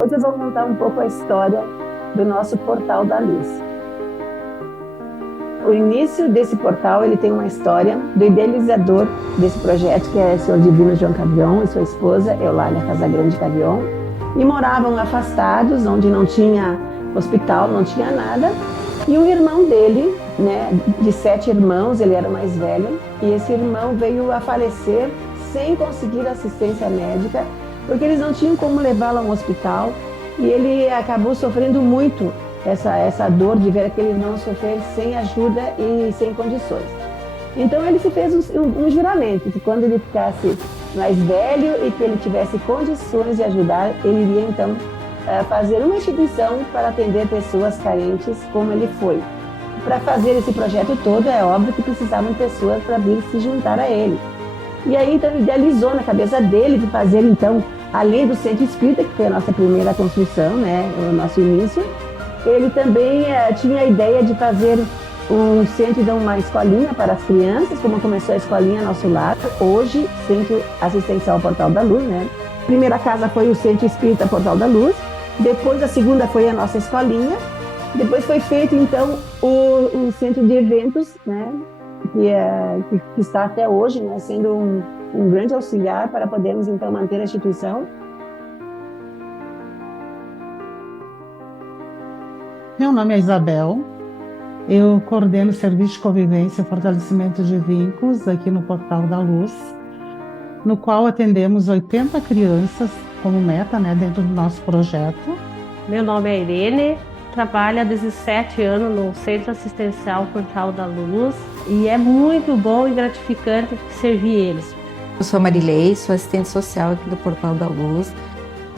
Hoje eu vou contar um pouco a história do nosso Portal da Luz. O início desse portal, ele tem uma história do idealizador desse projeto, que é o Senhor Divino João Cavion e sua esposa, Eulália Casagrande Cavion, e moravam afastados, onde não tinha hospital, não tinha nada, e o irmão dele, de 7 irmãos, ele era o mais velho, e esse irmão veio a falecer sem conseguir assistência médica, porque eles não tinham como levá-lo a um hospital, e ele acabou sofrendo muito essa dor de ver aquele irmão sofrer sem ajuda e sem condições. Então ele se fez um juramento, que quando ele ficasse mais velho e que ele tivesse condições de ajudar, ele iria então fazer uma instituição para atender pessoas carentes, como ele foi. Para fazer esse projeto todo, é óbvio que precisavam pessoas para vir se juntar a ele. E aí então ele idealizou na cabeça dele de fazer então, além do centro espírita, que foi a nossa primeira construção, o nosso início, ele também tinha a ideia de fazer um centro, então uma escolinha para as crianças, como começou a escolinha Nosso Lar, hoje Centro Assistencial Portal da Luz, A primeira casa foi o Centro Espírita Portal da Luz, depois a segunda foi a nossa escolinha, depois foi feito então o centro de eventos, que está até hoje, sendo um grande auxiliar para podermos então manter a instituição. Meu nome é Isabel, eu coordeno o Serviço de Convivência e Fortalecimento de Vínculos aqui no Portal da Luz, no qual atendemos 80 crianças como meta, dentro do nosso projeto. Meu nome é Irene, trabalho há 17 anos no Centro Assistencial Portal da Luz e é muito bom e gratificante servir eles. Eu sou a Marilei, sou assistente social aqui do Portal da Luz.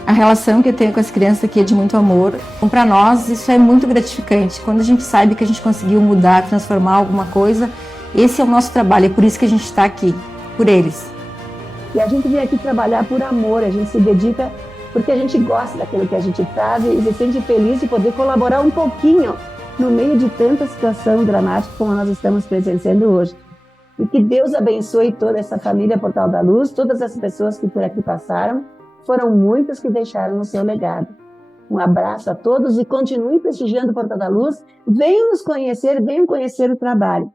A relação que eu tenho com as crianças aqui é de muito amor. Então, para nós, isso é muito gratificante. Quando a gente sabe que a gente conseguiu mudar, transformar alguma coisa, esse é o nosso trabalho, é por isso que a gente está aqui, por eles. E a gente vem aqui trabalhar por amor, a gente se dedica porque a gente gosta daquilo que a gente faz e se sente feliz de poder colaborar um pouquinho no meio de tanta situação dramática como nós estamos presenciando hoje. E que Deus abençoe toda essa família Portal da Luz, todas as pessoas que por aqui passaram. Foram muitas que deixaram o seu legado. Um abraço a todos e continue prestigiando o Portal da Luz. Venham nos conhecer, venham conhecer o trabalho.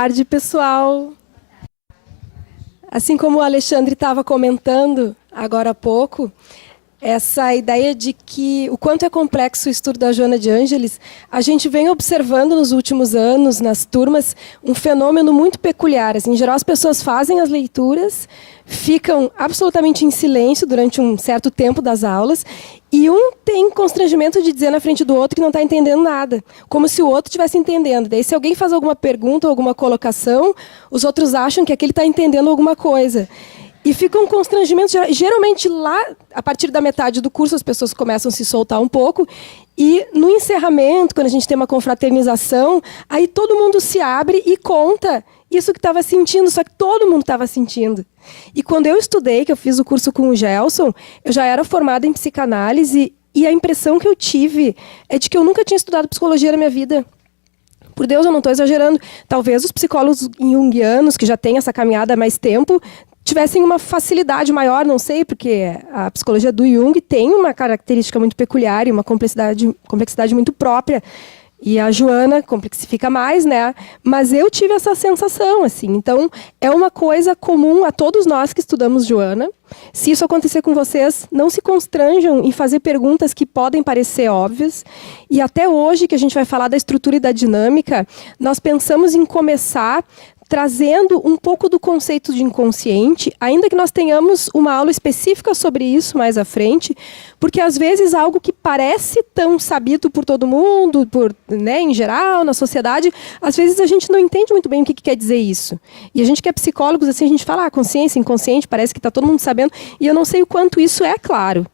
Boa tarde, pessoal. Assim como o Alexandre estava comentando agora há pouco, essa ideia de que o quanto é complexo o estudo da Joana de Ângeles, a gente vem observando nos últimos anos, nas turmas, um fenômeno muito peculiar. Assim, em geral, as pessoas fazem as leituras, ficam absolutamente em silêncio durante um certo tempo das aulas, e um tem constrangimento de dizer na frente do outro que não está entendendo nada, como se o outro estivesse entendendo. Daí, se alguém faz alguma pergunta ou alguma colocação, os outros acham que aquele está entendendo alguma coisa. E fica um constrangimento, geralmente lá, a partir da metade do curso, as pessoas começam a se soltar um pouco, e no encerramento, quando a gente tem uma confraternização, aí todo mundo se abre e conta isso que estava sentindo, só que todo mundo estava sentindo. E quando eu estudei, que eu fiz o curso com o Gelson, eu já era formada em psicanálise, e a impressão que eu tive é de que eu nunca tinha estudado psicologia na minha vida. Por Deus, eu não estou exagerando. Talvez os psicólogos junguianos, que já têm essa caminhada há mais tempo, tivessem uma facilidade maior, não sei, porque a psicologia do Jung tem uma característica muito peculiar e uma complexidade muito própria. E a Joana complexifica mais, Mas eu tive essa sensação, assim. Então, é uma coisa comum a todos nós que estudamos Joana. Se isso acontecer com vocês, não se constranjam em fazer perguntas que podem parecer óbvias. E até hoje, que a gente vai falar da estrutura e da dinâmica, nós pensamos em começar trazendo um pouco do conceito de inconsciente, ainda que nós tenhamos uma aula específica sobre isso mais à frente, porque às vezes algo que parece tão sabido por todo mundo, em geral, na sociedade, às vezes a gente não entende muito bem o que quer dizer isso. E a gente que é psicólogos, assim, a gente fala consciência, inconsciente, parece que está todo mundo sabendo, e eu não sei o quanto isso é claro.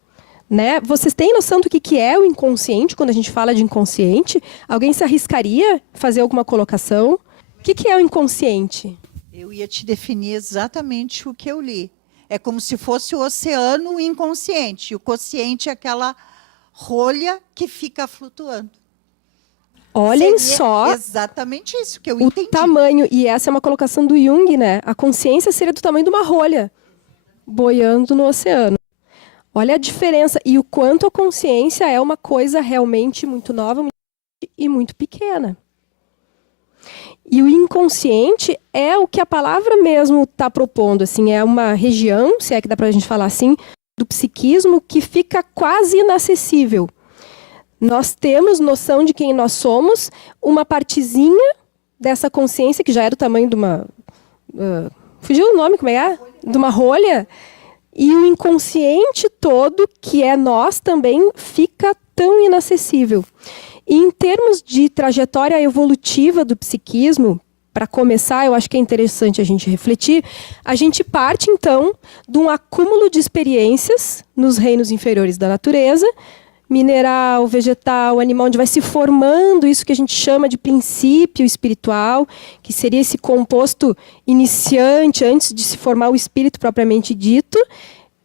Vocês têm noção do que é o inconsciente quando a gente fala de inconsciente? Alguém se arriscaria a fazer alguma colocação? O que é o inconsciente? Eu ia te definir exatamente o que eu li. É como se fosse o oceano inconsciente. O consciente é aquela rolha que fica flutuando. Olhem Seria só exatamente isso que eu o entendi. tamanho, e essa é uma colocação do Jung, né? A consciência seria do tamanho de uma rolha boiando no oceano. Olha a diferença e o quanto a consciência é uma coisa realmente muito nova e muito pequena. E o inconsciente é o que a palavra mesmo está propondo, assim, é uma região, se é que dá para a gente falar assim, do psiquismo que fica quase inacessível. Nós temos noção de quem nós somos, uma partezinha dessa consciência, que já é do tamanho de uma... fugiu o nome, como é? De uma rolha. E o inconsciente todo, que é nós também, fica tão inacessível. E em termos de trajetória evolutiva do psiquismo, para começar, eu acho que é interessante a gente refletir, a gente parte, então, de um acúmulo de experiências nos reinos inferiores da natureza, mineral, vegetal, animal, onde vai se formando isso que a gente chama de princípio espiritual, que seria esse composto iniciante, antes de se formar o espírito propriamente dito,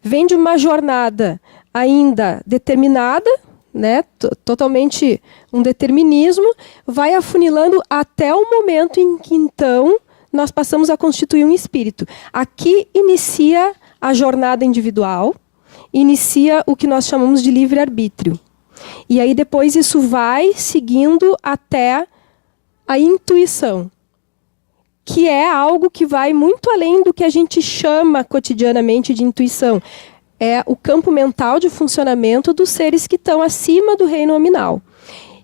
vem de uma jornada ainda determinada, né, totalmente um determinismo, vai afunilando até o momento em que, então, nós passamos a constituir um espírito. Aqui inicia a jornada individual, inicia o que nós chamamos de livre-arbítrio. E aí depois isso vai seguindo até a intuição, que é algo que vai muito além do que a gente chama cotidianamente de intuição. É o campo mental de funcionamento dos seres que estão acima do reino nominal.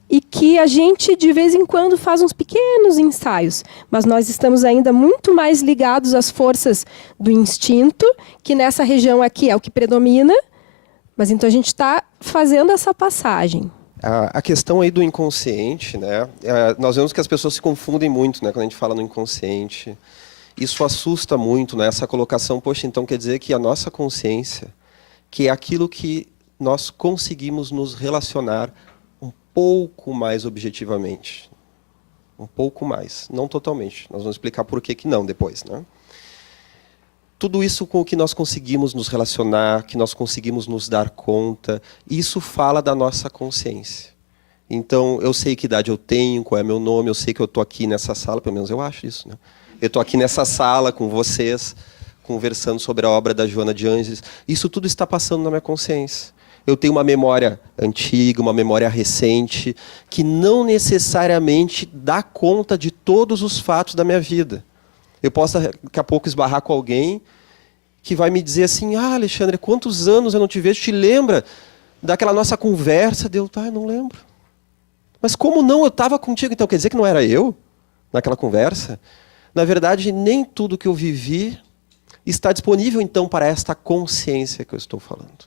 E que a gente, de vez em quando, faz uns pequenos ensaios. Mas nós estamos ainda muito mais ligados às forças do instinto, que nessa região aqui é o que predomina. Mas então a gente está fazendo essa passagem. A questão aí do inconsciente, né? Nós vemos que as pessoas se confundem muito, né, quando a gente fala no inconsciente. Isso assusta muito, né? Essa colocação, poxa, então quer dizer que a nossa consciência, que é aquilo que nós conseguimos nos relacionar um pouco mais objetivamente. Um pouco mais, não totalmente. Nós vamos explicar por que não depois, né? Tudo isso com o que nós conseguimos nos relacionar, que nós conseguimos nos dar conta, isso fala da nossa consciência. Então, eu sei que idade eu tenho, qual é meu nome, eu sei que eu estou aqui nessa sala, pelo menos eu acho isso, né? Eu estou aqui nessa sala com vocês, conversando sobre a obra da Joana de Ângeles. Isso tudo está passando na minha consciência. Eu tenho uma memória antiga, uma memória recente, que não necessariamente dá conta de todos os fatos da minha vida. Eu posso, daqui a pouco, esbarrar com alguém que vai me dizer assim, Alexandre, quantos anos eu não te vejo? Te lembra daquela nossa conversa? Eu não lembro. Mas como não? Eu estava contigo. Então, quer dizer que não era eu naquela conversa? Na verdade, nem tudo que eu vivi está disponível, então, para esta consciência que eu estou falando.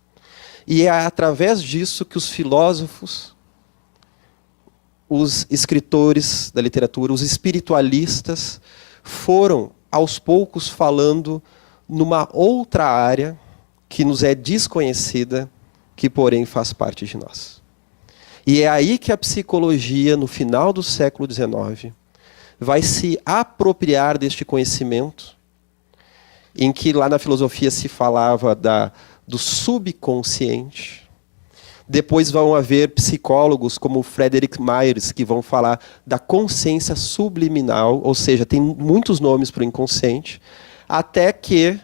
E é através disso que os filósofos, os escritores da literatura, os espiritualistas, foram, aos poucos, falando numa outra área que nos é desconhecida, que, porém, faz parte de nós. E é aí que a psicologia, no final do século XIX, vai se apropriar deste conhecimento, em que lá na filosofia se falava do subconsciente. Depois vão haver psicólogos como Frederick Myers, que vão falar da consciência subliminal, ou seja, tem muitos nomes para o inconsciente, até que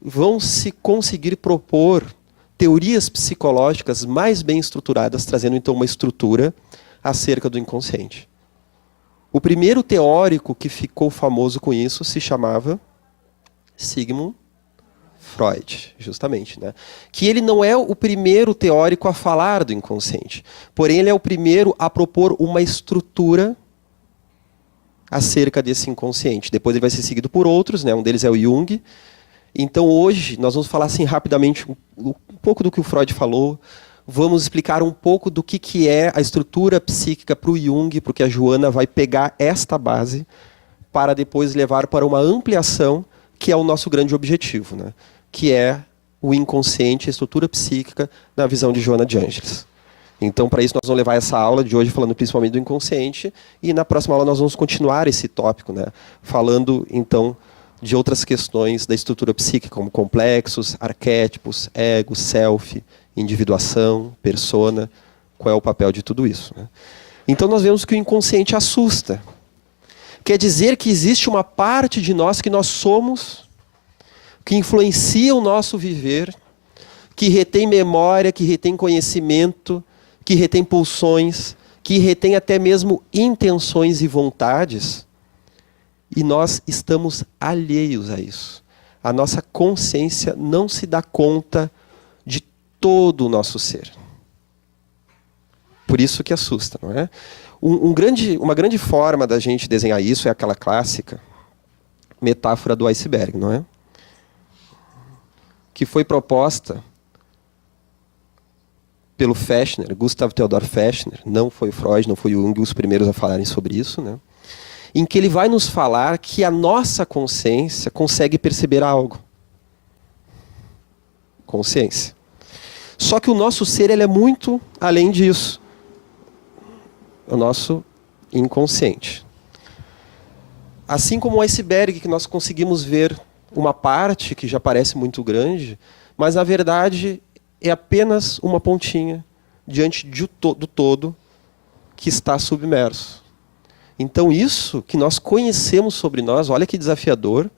vão se conseguir propor teorias psicológicas mais bem estruturadas, trazendo então uma estrutura acerca do inconsciente. O primeiro teórico que ficou famoso com isso se chamava Sigmund Freud, justamente, né? Que ele não é o primeiro teórico a falar do inconsciente, porém ele é o primeiro a propor uma estrutura acerca desse inconsciente. Depois ele vai ser seguido por outros, né? Um deles é o Jung. Então hoje nós vamos falar assim rapidamente um pouco do que o Freud falou, vamos explicar um pouco do que é a estrutura psíquica para o Jung, porque a Joana vai pegar esta base para depois levar para uma ampliação, que é o nosso grande objetivo, né? Que é o inconsciente, a estrutura psíquica, na visão de Joana de Ângeles. Então, para isso, nós vamos levar essa aula de hoje falando principalmente do inconsciente, e na próxima aula nós vamos continuar esse tópico, né? Falando, então, de outras questões da estrutura psíquica, como complexos, arquétipos, ego, self, individuação, persona. Qual é o papel de tudo isso, né? Então nós vemos que o inconsciente assusta. Quer dizer que existe uma parte de nós que nós somos, que influencia o nosso viver, que retém memória, que retém conhecimento, que retém pulsões, que retém até mesmo intenções e vontades, e nós estamos alheios a isso. A nossa consciência não se dá conta de todo o nosso ser. Por isso que assusta, não é? Uma grande forma da gente desenhar isso é aquela clássica metáfora do iceberg, não é? Que foi proposta pelo Fechner, Gustav Theodor Fechner, não foi o Freud, não foi o Jung os primeiros a falarem sobre isso, né? Em que ele vai nos falar que a nossa consciência consegue perceber algo. Consciência. Só que o nosso ser ele é muito além disso. O nosso inconsciente. Assim como o iceberg, que nós conseguimos ver uma parte que já parece muito grande, mas na verdade é apenas uma pontinha diante do todo que está submerso. Então isso que nós conhecemos sobre nós, olha que desafiador,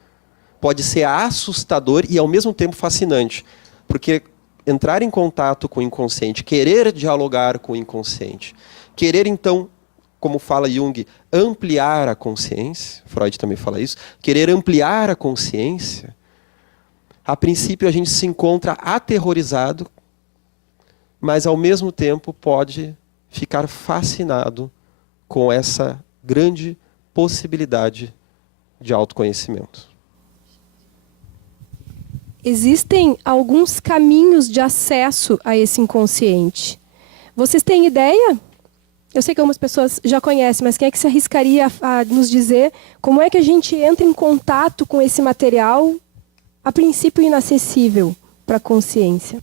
pode ser assustador e ao mesmo tempo fascinante. Porque entrar em contato com o inconsciente, querer dialogar com o inconsciente, querer então, como fala Jung, ampliar a consciência, Freud também fala isso, querer ampliar a consciência, a princípio a gente se encontra aterrorizado, mas ao mesmo tempo pode ficar fascinado com essa grande possibilidade de autoconhecimento. Existem alguns caminhos de acesso a esse inconsciente. Vocês têm ideia? Eu sei que algumas pessoas já conhecem, mas quem é que se arriscaria a nos dizer como é que a gente entra em contato com esse material, a princípio inacessível para a consciência?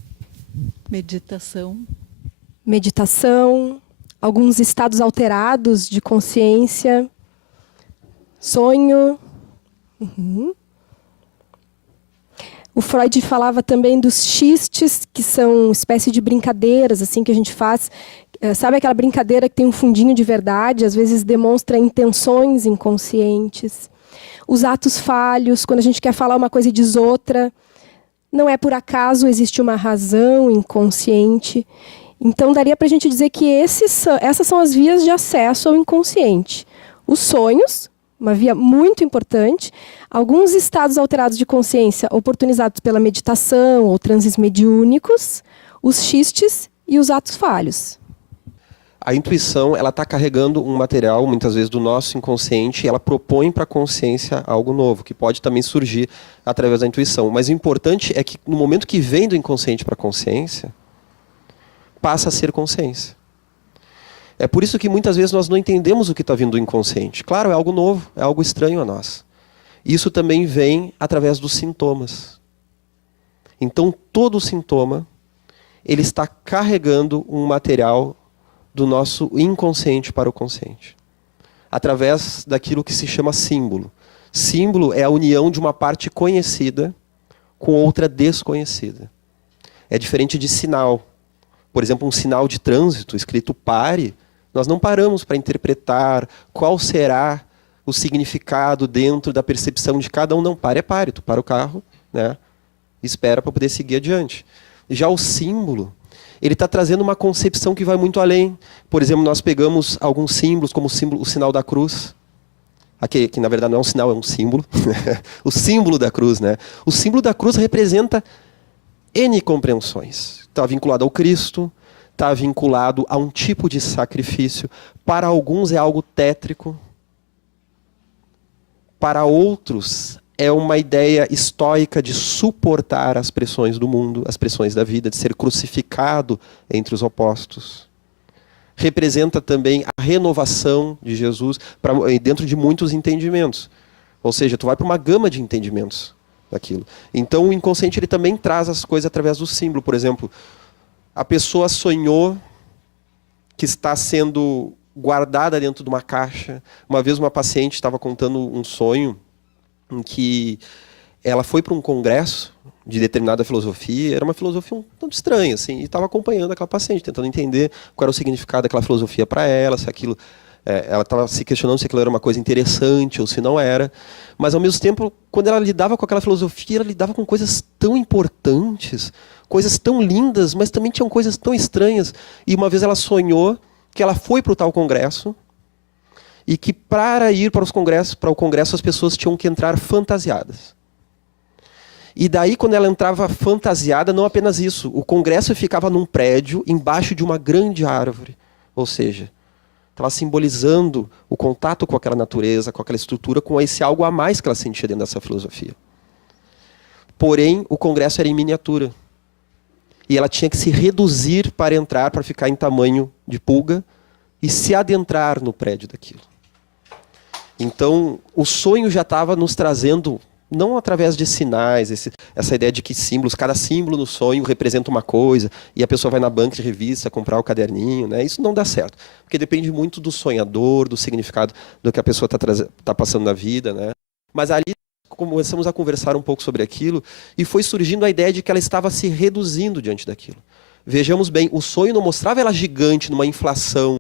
Meditação. Meditação, alguns estados alterados de consciência, sonho. O Freud falava também dos xistes, que são uma espécie de brincadeiras assim que a gente faz. Sabe aquela brincadeira que tem um fundinho de verdade, às vezes demonstra intenções inconscientes. Os atos falhos, quando a gente quer falar uma coisa e diz outra. Não é por acaso, existe uma razão inconsciente. Então, daria para a gente dizer que essas são as vias de acesso ao inconsciente. Os sonhos, uma via muito importante. Alguns estados alterados de consciência oportunizados pela meditação ou transes mediúnicos. Os xistes e os atos falhos. A intuição, ela está carregando um material, muitas vezes, do nosso inconsciente, e ela propõe para a consciência algo novo, que pode também surgir através da intuição. Mas o importante é que, no momento que vem do inconsciente para a consciência, passa a ser consciência. É por isso que, muitas vezes, nós não entendemos o que está vindo do inconsciente. Claro, é algo novo, é algo estranho a nós. Isso também vem através dos sintomas. Então, todo sintoma, ele está carregando um material do nosso inconsciente para o consciente, através daquilo que se chama símbolo. Símbolo é a união de uma parte conhecida com outra desconhecida. É diferente de sinal. Por exemplo, um sinal de trânsito escrito pare, nós não paramos para interpretar qual será o significado dentro da percepção de cada um. Não, pare é pare, tu para o carro, né? Espera para poder seguir adiante. Já o símbolo, ele está trazendo uma concepção que vai muito além. Por exemplo, nós pegamos alguns símbolos, como o sinal da cruz. Aqui, que na verdade não é um sinal, é um símbolo. O símbolo da cruz, né? O símbolo da cruz representa N compreensões. Está vinculado ao Cristo, está vinculado a um tipo de sacrifício. Para alguns é algo tétrico. Para outros é uma ideia estoica de suportar as pressões do mundo, as pressões da vida, de ser crucificado entre os opostos. Representa também a renovação de Jesus dentro de muitos entendimentos. Ou seja, tu vai para uma gama de entendimentos daquilo. Então o inconsciente ele também traz as coisas através do símbolo. Por exemplo, a pessoa sonhou que está sendo guardada dentro de uma caixa. Uma vez uma paciente estava contando um sonho em que ela foi para um congresso de determinada filosofia, era uma filosofia um tanto estranha, assim, e estava acompanhando aquela paciente, tentando entender qual era o significado daquela filosofia para ela, se aquilo, ela estava se questionando se aquilo era uma coisa interessante ou se não era, mas ao mesmo tempo, quando ela lidava com aquela filosofia, ela lidava com coisas tão importantes, coisas tão lindas, mas também tinham coisas tão estranhas, e uma vez ela sonhou que ela foi para o tal congresso, e que para ir para o congresso as pessoas tinham que entrar fantasiadas. E daí, quando ela entrava fantasiada, não apenas isso, o congresso ficava num prédio, embaixo de uma grande árvore. Ou seja, estava simbolizando o contato com aquela natureza, com aquela estrutura, com esse algo a mais que ela sentia dentro dessa filosofia. Porém, o congresso era em miniatura. E ela tinha que se reduzir para entrar, para ficar em tamanho de pulga, e se adentrar no prédio daquilo. Então, o sonho já estava nos trazendo, não através de sinais, essa ideia de que símbolos, cada símbolo no sonho representa uma coisa, e a pessoa vai na banca de revista comprar o caderninho, né? Isso não dá certo, porque depende muito do sonhador, do significado do que a pessoa está passando na vida, né? Mas ali começamos a conversar um pouco sobre aquilo, e foi surgindo a ideia de que ela estava se reduzindo diante daquilo. Vejamos bem, o sonho não mostrava ela gigante, numa inflação,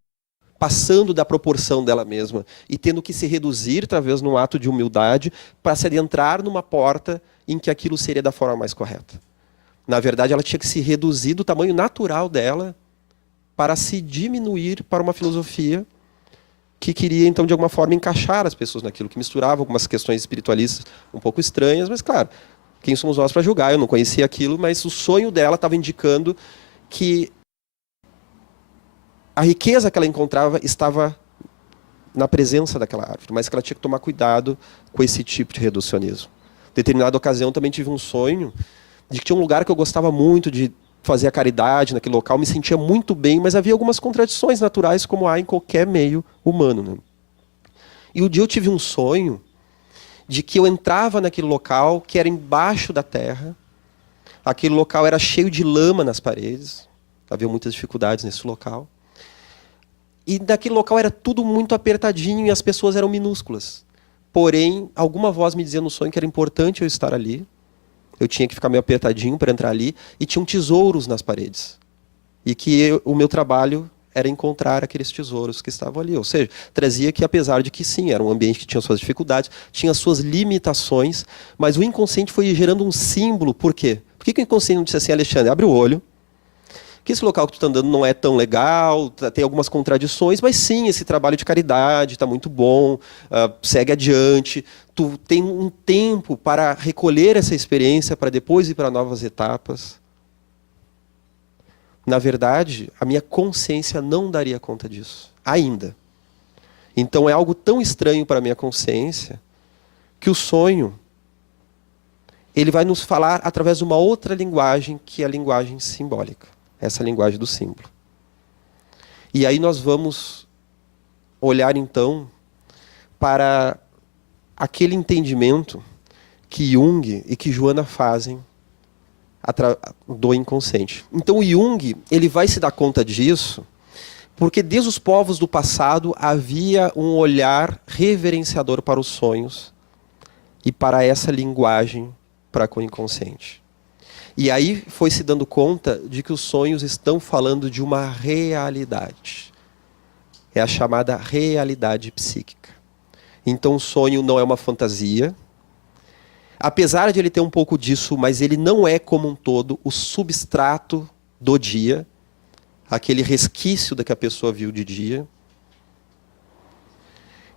passando da proporção dela mesma e tendo que se reduzir, talvez num ato de humildade, para se adentrar numa porta em que aquilo seria da forma mais correta. Na verdade, ela tinha que se reduzir do tamanho natural dela para se diminuir para uma filosofia que queria, então, de alguma forma, encaixar as pessoas naquilo, que misturava algumas questões espiritualistas um pouco estranhas, mas, claro, quem somos nós para julgar? Eu não conhecia aquilo, mas o sonho dela estava indicando que a riqueza que ela encontrava estava na presença daquela árvore, mas que ela tinha que tomar cuidado com esse tipo de reducionismo. Em determinada ocasião, também tive um sonho de que tinha um lugar que eu gostava muito de fazer a caridade naquele local, me sentia muito bem, mas havia algumas contradições naturais, como há em qualquer meio humano, né? E um dia eu tive um sonho de que eu entrava naquele local, que era embaixo da terra, aquele local era cheio de lama nas paredes, havia muitas dificuldades nesse local, e naquele local era tudo muito apertadinho e as pessoas eram minúsculas. Porém, alguma voz me dizia no sonho que era importante eu estar ali. Eu tinha que ficar meio apertadinho para entrar ali. E tinham tesouros nas paredes. E que o meu trabalho era encontrar aqueles tesouros que estavam ali. Ou seja, trazia que, apesar de que sim, era um ambiente que tinha suas dificuldades, tinha suas limitações, mas o inconsciente foi gerando um símbolo. Por quê? Por que o inconsciente não disse assim, Alexandre, abre o olho, que esse local que tu está andando não é tão legal, tem algumas contradições, mas sim, esse trabalho de caridade está muito bom, segue adiante, tu tem um tempo para recolher essa experiência, para depois ir para novas etapas. Na verdade, a minha consciência não daria conta disso, ainda. Então é algo tão estranho para a minha consciência, que o sonho, ele vai nos falar através de uma outra linguagem, que é a linguagem simbólica. Essa linguagem do símbolo. E aí nós vamos olhar, então, para aquele entendimento que Jung e que Joana fazem do inconsciente. Então o Jung, ele vai se dar conta disso, porque desde os povos do passado havia um olhar reverenciador para os sonhos e para essa linguagem para com o inconsciente. E aí foi se dando conta de que os sonhos estão falando de uma realidade. É a chamada realidade psíquica. Então o sonho não é uma fantasia. Apesar de ele ter um pouco disso, mas ele não é como um todo o substrato do dia, aquele resquício da que a pessoa viu de dia.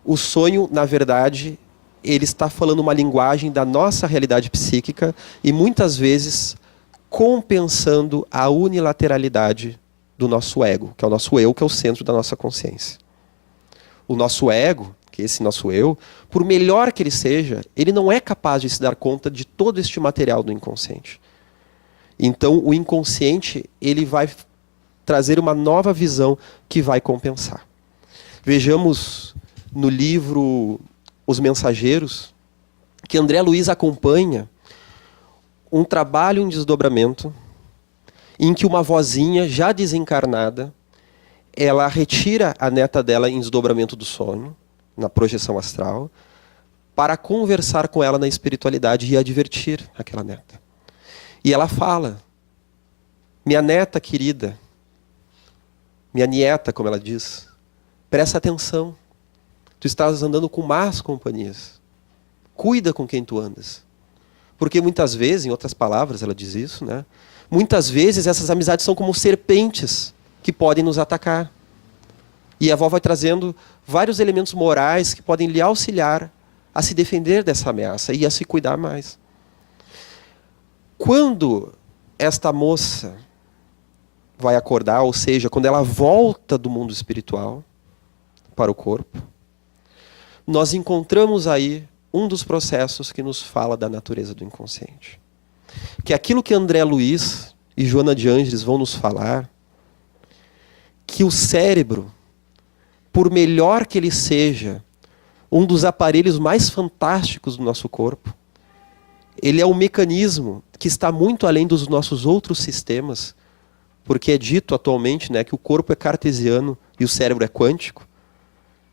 O sonho, na verdade, ele está falando uma linguagem da nossa realidade psíquica e muitas vezes compensando a unilateralidade do nosso ego, que é o nosso eu, que é o centro da nossa consciência. O nosso ego, que é esse nosso eu, por melhor que ele seja, ele não é capaz de se dar conta de todo este material do inconsciente. Então, o inconsciente, ele vai trazer uma nova visão que vai compensar. Vejamos no livro Os Mensageiros, que André Luiz acompanha um trabalho em desdobramento em que uma vozinha já desencarnada, ela retira a neta dela em desdobramento do sono, na projeção astral, para conversar com ela na espiritualidade e advertir aquela neta. E ela fala: minha neta querida, minha nieta, como ela diz, presta atenção. Tu estás andando com más companhias. Cuida com quem tu andas. Porque muitas vezes, em outras palavras, ela diz isso, né? Muitas vezes essas amizades são como serpentes que podem nos atacar. E a avó vai trazendo vários elementos morais que podem lhe auxiliar a se defender dessa ameaça e a se cuidar mais. Quando esta moça vai acordar, ou seja, quando ela volta do mundo espiritual para o corpo, nós encontramos aí um dos processos que nos fala da natureza do inconsciente. Que é aquilo que André Luiz e Joana de Ângeles vão nos falar, que o cérebro, por melhor que ele seja, um dos aparelhos mais fantásticos do nosso corpo, ele é um mecanismo que está muito além dos nossos outros sistemas, porque é dito atualmente, né, que o corpo é cartesiano e o cérebro é quântico.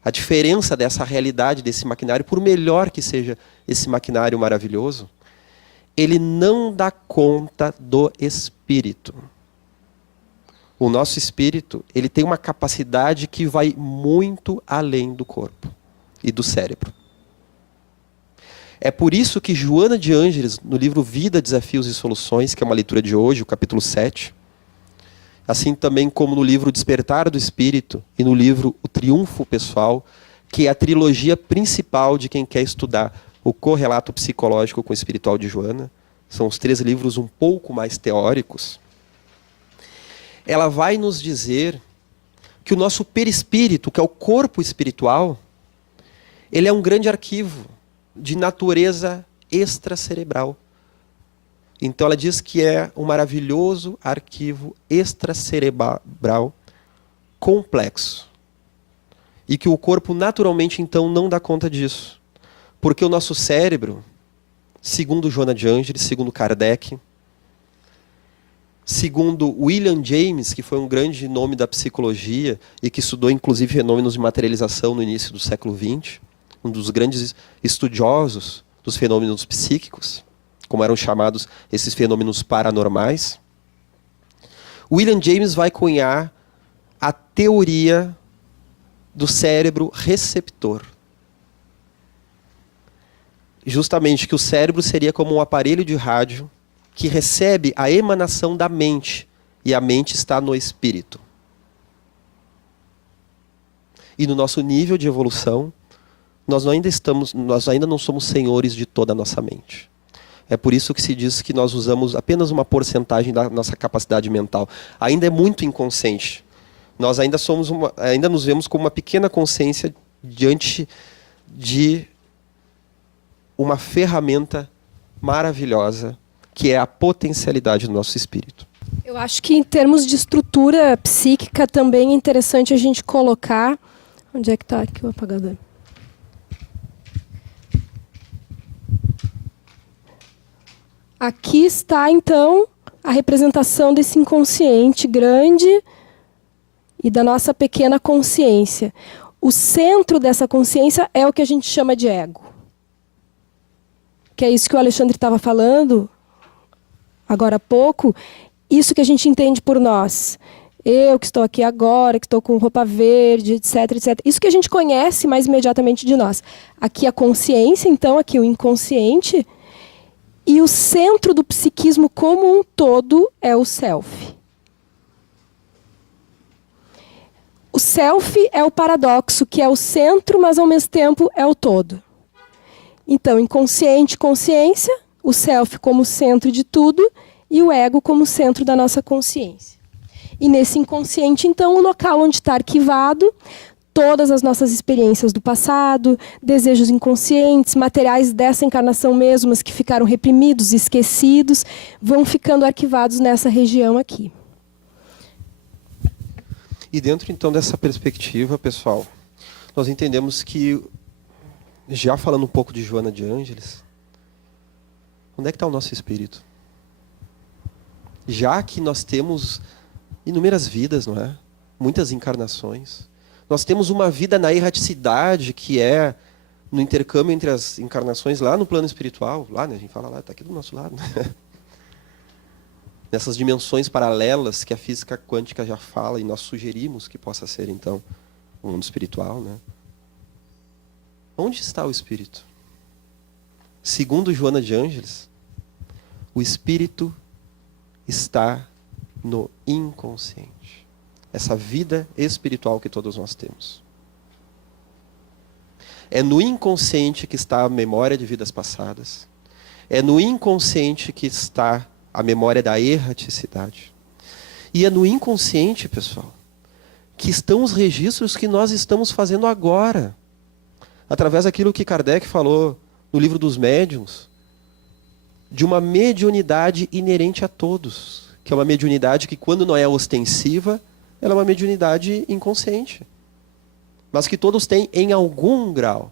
A diferença dessa realidade, desse maquinário, por melhor que seja esse maquinário maravilhoso, ele não dá conta do espírito. O nosso espírito, ele tem uma capacidade que vai muito além do corpo e do cérebro. É por isso que Joana de Ângeles, no livro Vida, Desafios e Soluções, que é uma leitura de hoje, o capítulo 7, assim também como no livro Despertar do Espírito e no livro O Triunfo Pessoal, que é a trilogia principal de quem quer estudar o correlato psicológico com o espiritual de Joana. São os 3 livros um pouco mais teóricos. Ela vai nos dizer que o nosso perispírito, que é o corpo espiritual, ele é um grande arquivo de natureza extracerebral. Então ela diz que é um maravilhoso arquivo extracerebral complexo. E que o corpo naturalmente então não dá conta disso. Porque o nosso cérebro, segundo Joana de Ângeles, segundo Kardec, segundo William James, que foi um grande nome da psicologia e que estudou inclusive fenômenos de materialização no início do século XX, um dos grandes estudiosos dos fenômenos psíquicos, como eram chamados esses fenômenos paranormais, William James vai cunhar a teoria do cérebro receptor. Justamente que o cérebro seria como um aparelho de rádio que recebe a emanação da mente, e a mente está no espírito. E no nosso nível de evolução, nós ainda não somos senhores de toda a nossa mente. É por isso que se diz que nós usamos apenas uma porcentagem da nossa capacidade mental. Ainda é muito inconsciente. Nós ainda nos vemos como uma pequena consciência diante de uma ferramenta maravilhosa, que é a potencialidade do nosso espírito. Eu acho que em termos de estrutura psíquica também é interessante a gente colocar... Onde é que está aqui o apagador? Aqui está, então, a representação desse inconsciente grande e da nossa pequena consciência. O centro dessa consciência é o que a gente chama de ego. Que é isso que o Alexandre estava falando agora há pouco, isso que a gente entende por nós. Eu que estou aqui agora, que estou com roupa verde, etc, etc. Isso que a gente conhece mais imediatamente de nós. Aqui a consciência, então, aqui o inconsciente. E o centro do psiquismo como um todo é o self. O self é o paradoxo, que é o centro, mas ao mesmo tempo é o todo. Então, inconsciente, consciência, o self como centro de tudo e o ego como centro da nossa consciência. E nesse inconsciente, então, o local onde está arquivado todas as nossas experiências do passado, desejos inconscientes, materiais dessa encarnação mesmo, mas que ficaram reprimidos, esquecidos, vão ficando arquivados nessa região aqui. E dentro, então, dessa perspectiva, pessoal, nós entendemos que, já falando um pouco de Joana de Ângeles, onde é que está o nosso espírito? Já que nós temos inúmeras vidas, não é? Muitas encarnações. Nós temos uma vida na erraticidade, que é no intercâmbio entre as encarnações lá no plano espiritual, lá, né, a gente fala lá, está aqui do nosso lado, né? Nessas dimensões paralelas que a física quântica já fala e nós sugerimos que possa ser, então, o mundo espiritual, né? Onde está o espírito? Segundo Joana de Ângeles, o espírito está no inconsciente. Essa vida espiritual que todos nós temos. É no inconsciente que está a memória de vidas passadas. É no inconsciente que está a memória da erraticidade. E é no inconsciente, pessoal, que estão os registros que nós estamos fazendo agora. Através daquilo que Kardec falou no livro dos médiuns, de uma mediunidade inerente a todos. Que é uma mediunidade que, quando não é ostensiva, ela é uma mediunidade inconsciente. Mas que todos têm em algum grau.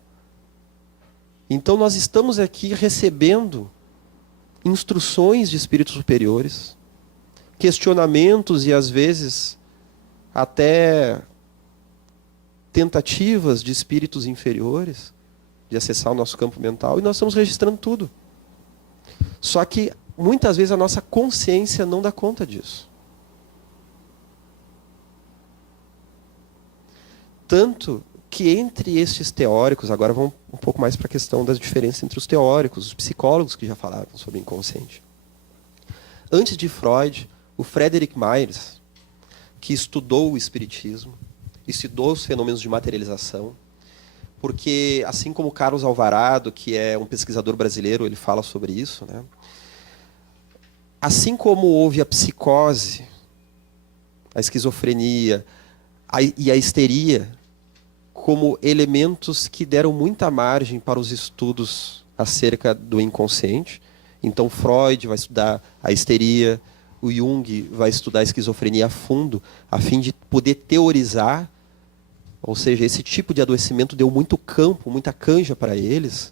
Então nós estamos aqui recebendo instruções de espíritos superiores, questionamentos e às vezes até tentativas de espíritos inferiores de acessar o nosso campo mental, e nós estamos registrando tudo. Só que muitas vezes a nossa consciência não dá conta disso. Tanto que entre estes teóricos, agora vamos um pouco mais para a questão das diferenças entre os teóricos, os psicólogos que já falaram sobre o inconsciente. Antes de Freud, o Frederick Myers, que estudou o espiritismo, estudou os fenômenos de materialização, porque, assim como Carlos Alvarado, que é um pesquisador brasileiro, ele fala sobre isso, né? Assim como houve a psicose, a esquizofrenia e a histeria, como elementos que deram muita margem para os estudos acerca do inconsciente. Então Freud vai estudar a histeria, o Jung vai estudar a esquizofrenia a fundo, a fim de poder teorizar, ou seja, esse tipo de adoecimento deu muito campo, muita canja para eles.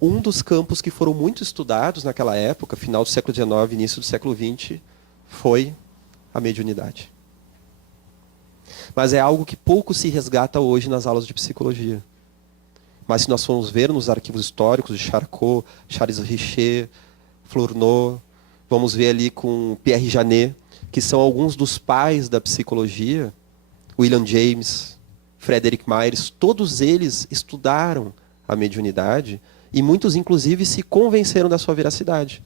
Um dos campos que foram muito estudados naquela época, final do século XIX, início do século XX, foi a mediunidade. Mas é algo que pouco se resgata hoje nas aulas de psicologia. Mas se nós formos ver nos arquivos históricos de Charcot, Charles Richer, Flournoy, vamos ver ali com Pierre Janet, que são alguns dos pais da psicologia, William James, Frederick Myers, todos eles estudaram a mediunidade e muitos, inclusive, se convenceram da sua veracidade.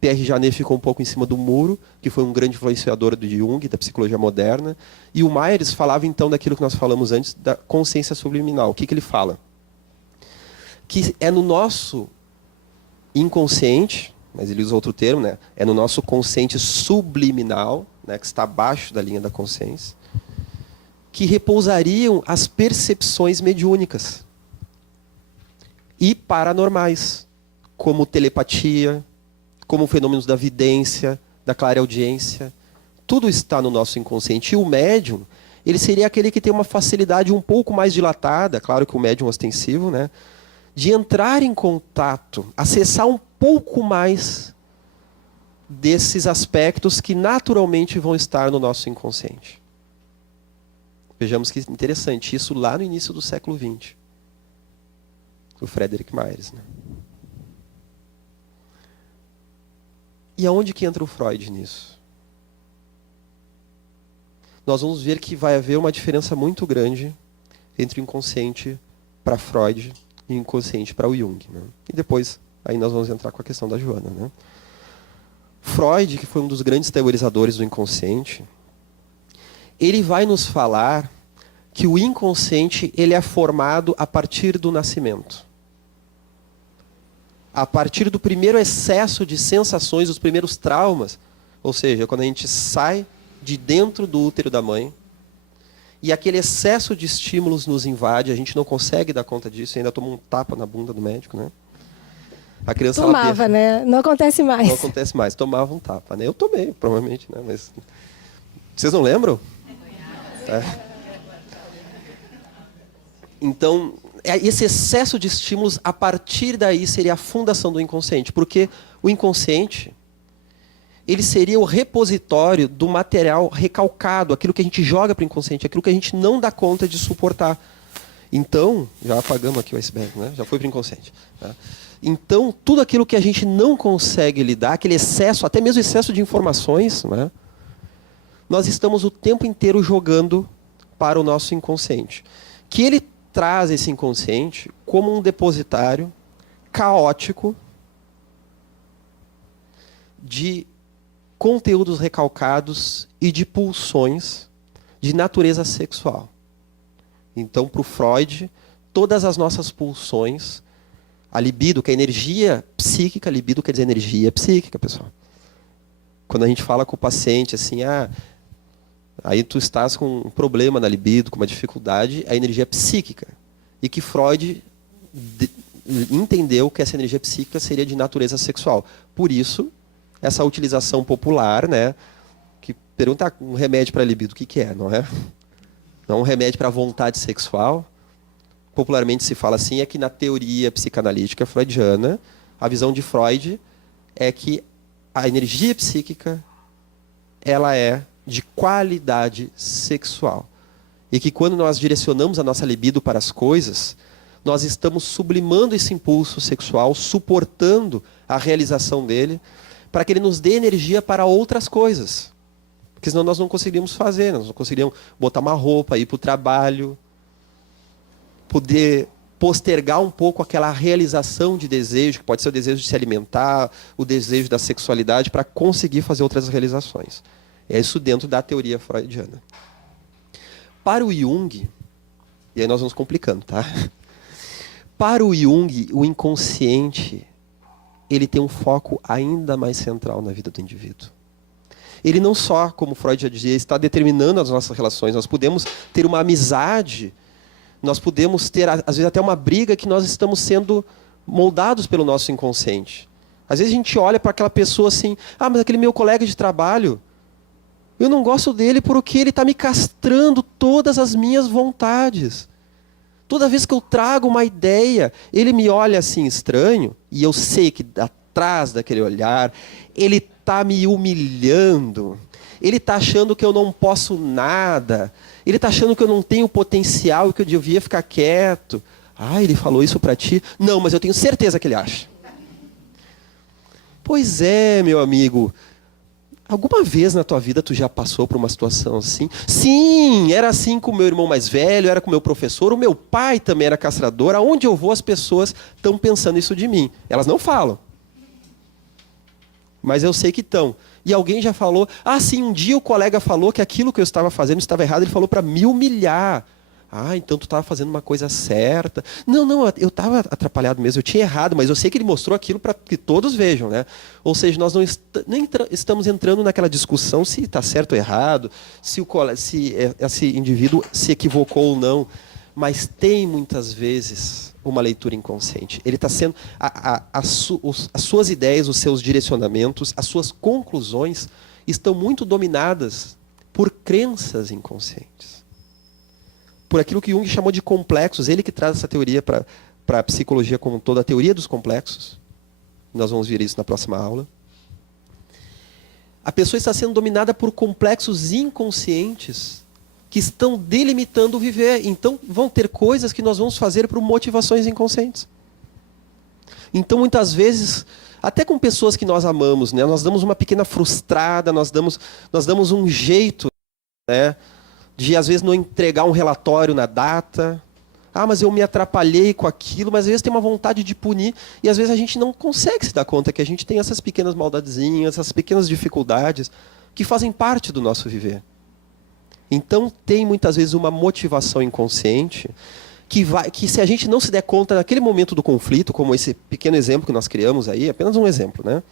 Pierre Janet ficou um pouco em cima do muro, que foi um grande influenciador do Jung, da psicologia moderna. E o Myers falava, então, daquilo que nós falamos antes, da consciência subliminal. O que ele fala? Que é no nosso inconsciente, mas ele usa outro termo, né? É no nosso consciente subliminal, né? Que está abaixo da linha da consciência, que repousariam as percepções mediúnicas e paranormais, como telepatia, como fenômenos da vidência, da clareaudiência. Tudo está no nosso inconsciente. E o médium, ele seria aquele que tem uma facilidade um pouco mais dilatada, claro que o médium ostensivo, né, de entrar em contato, acessar um pouco mais desses aspectos que naturalmente vão estar no nosso inconsciente. Vejamos que interessante, isso lá no início do século XX. O Frederick Myers, né? E aonde que entra o Freud nisso? Nós vamos ver que vai haver uma diferença muito grande entre o inconsciente para Freud e o inconsciente para o Jung, né? E depois, aí nós vamos entrar com a questão da Joana, né? Freud, que foi um dos grandes teorizadores do inconsciente, ele vai nos falar que o inconsciente ele é formado a partir do nascimento. A partir do primeiro excesso de sensações, dos primeiros traumas, ou seja, quando a gente sai de dentro do útero da mãe, e aquele excesso de estímulos nos invade, a gente não consegue dar conta disso, e ainda toma um tapa na bunda do médico, né? A criança Tomava, né? Não acontece mais. Não acontece mais, tomava um tapa, né? Eu tomei, provavelmente, né? Mas vocês não lembram? É. Então, esse excesso de estímulos, a partir daí, seria a fundação do inconsciente. Porque o inconsciente, ele seria o repositório do material recalcado, aquilo que a gente joga para o inconsciente, aquilo que a gente não dá conta de suportar. Então, já apagamos aqui o iceberg, né? Já foi para o inconsciente. Tá? Então, tudo aquilo que a gente não consegue lidar, aquele excesso, até mesmo excesso de informações, né? Nós estamos o tempo inteiro jogando para o nosso inconsciente. Que ele traz esse inconsciente como um depositário caótico de conteúdos recalcados e de pulsões de natureza sexual. Então, para o Freud, todas as nossas pulsões, a libido, que é energia psíquica, libido quer dizer energia psíquica, pessoal. Quando a gente fala com o paciente assim, aí tu estás com um problema na libido, com uma dificuldade, a energia psíquica. E que Freud entendeu que essa energia psíquica seria de natureza sexual. Por isso, essa utilização popular, né, que pergunta um remédio para libido, o que é, não é? Não é um remédio para vontade sexual. Popularmente se fala assim, é que na teoria psicanalítica freudiana, a visão de Freud é que a energia psíquica ela é de qualidade sexual. E que quando nós direcionamos a nossa libido para as coisas, nós estamos sublimando esse impulso sexual, suportando a realização dele, para que ele nos dê energia para outras coisas. Porque senão nós não conseguiríamos fazer, nós não conseguiríamos botar uma roupa, ir para o trabalho, poder postergar um pouco aquela realização de desejo, que pode ser o desejo de se alimentar, o desejo da sexualidade, para conseguir fazer outras realizações. É isso dentro da teoria freudiana. Para o Jung, e aí nós vamos complicando, tá? Para o Jung, o inconsciente, ele tem um foco ainda mais central na vida do indivíduo. Ele não só, como Freud já dizia, está determinando as nossas relações. Nós podemos ter uma amizade, nós podemos ter, às vezes, até uma briga que nós estamos sendo moldados pelo nosso inconsciente. Às vezes a gente olha para aquela pessoa assim, mas aquele meu colega de trabalho, eu não gosto dele porque ele está me castrando todas as minhas vontades. Toda vez que eu trago uma ideia, ele me olha assim estranho, e eu sei que atrás daquele olhar, ele está me humilhando, ele está achando que eu não posso nada, ele está achando que eu não tenho potencial e que eu devia ficar quieto. Ele falou isso para ti? Não, mas eu tenho certeza que ele acha. Pois é, meu amigo. Alguma vez na tua vida tu já passou por uma situação assim? Sim, era assim com o meu irmão mais velho, era com o meu professor, o meu pai também era castrador. Aonde eu vou as pessoas estão pensando isso de mim. Elas não falam. Mas eu sei que estão. E alguém já falou, sim, um dia o colega falou que aquilo que eu estava fazendo estava errado, ele falou para me humilhar. Então tu estava fazendo uma coisa certa. Não, eu estava atrapalhado mesmo, eu tinha errado, mas eu sei que ele mostrou aquilo para que todos vejam, né? Ou seja, nós não nem estamos entrando naquela discussão se está certo ou errado, se esse indivíduo se equivocou ou não. Mas tem muitas vezes uma leitura inconsciente. Ele está sendo as suas ideias, os seus direcionamentos, as suas conclusões estão muito dominadas por crenças inconscientes. Por aquilo que Jung chamou de complexos, ele que traz essa teoria para a psicologia como um todo, a teoria dos complexos. Nós vamos ver isso na próxima aula. A pessoa está sendo dominada por complexos inconscientes que estão delimitando o viver. Então, vão ter coisas que nós vamos fazer por motivações inconscientes. Então, muitas vezes, até com pessoas que nós amamos, né, nós damos uma pequena frustrada, nós damos um jeito, né, de, às vezes, não entregar um relatório na data. Mas eu me atrapalhei com aquilo, mas às vezes tem uma vontade de punir, e às vezes a gente não consegue se dar conta que a gente tem essas pequenas maldadezinhas, essas pequenas dificuldades que fazem parte do nosso viver. Então tem muitas vezes uma motivação inconsciente que se a gente não se der conta naquele momento do conflito, como esse pequeno exemplo que nós criamos aí, apenas um exemplo, né?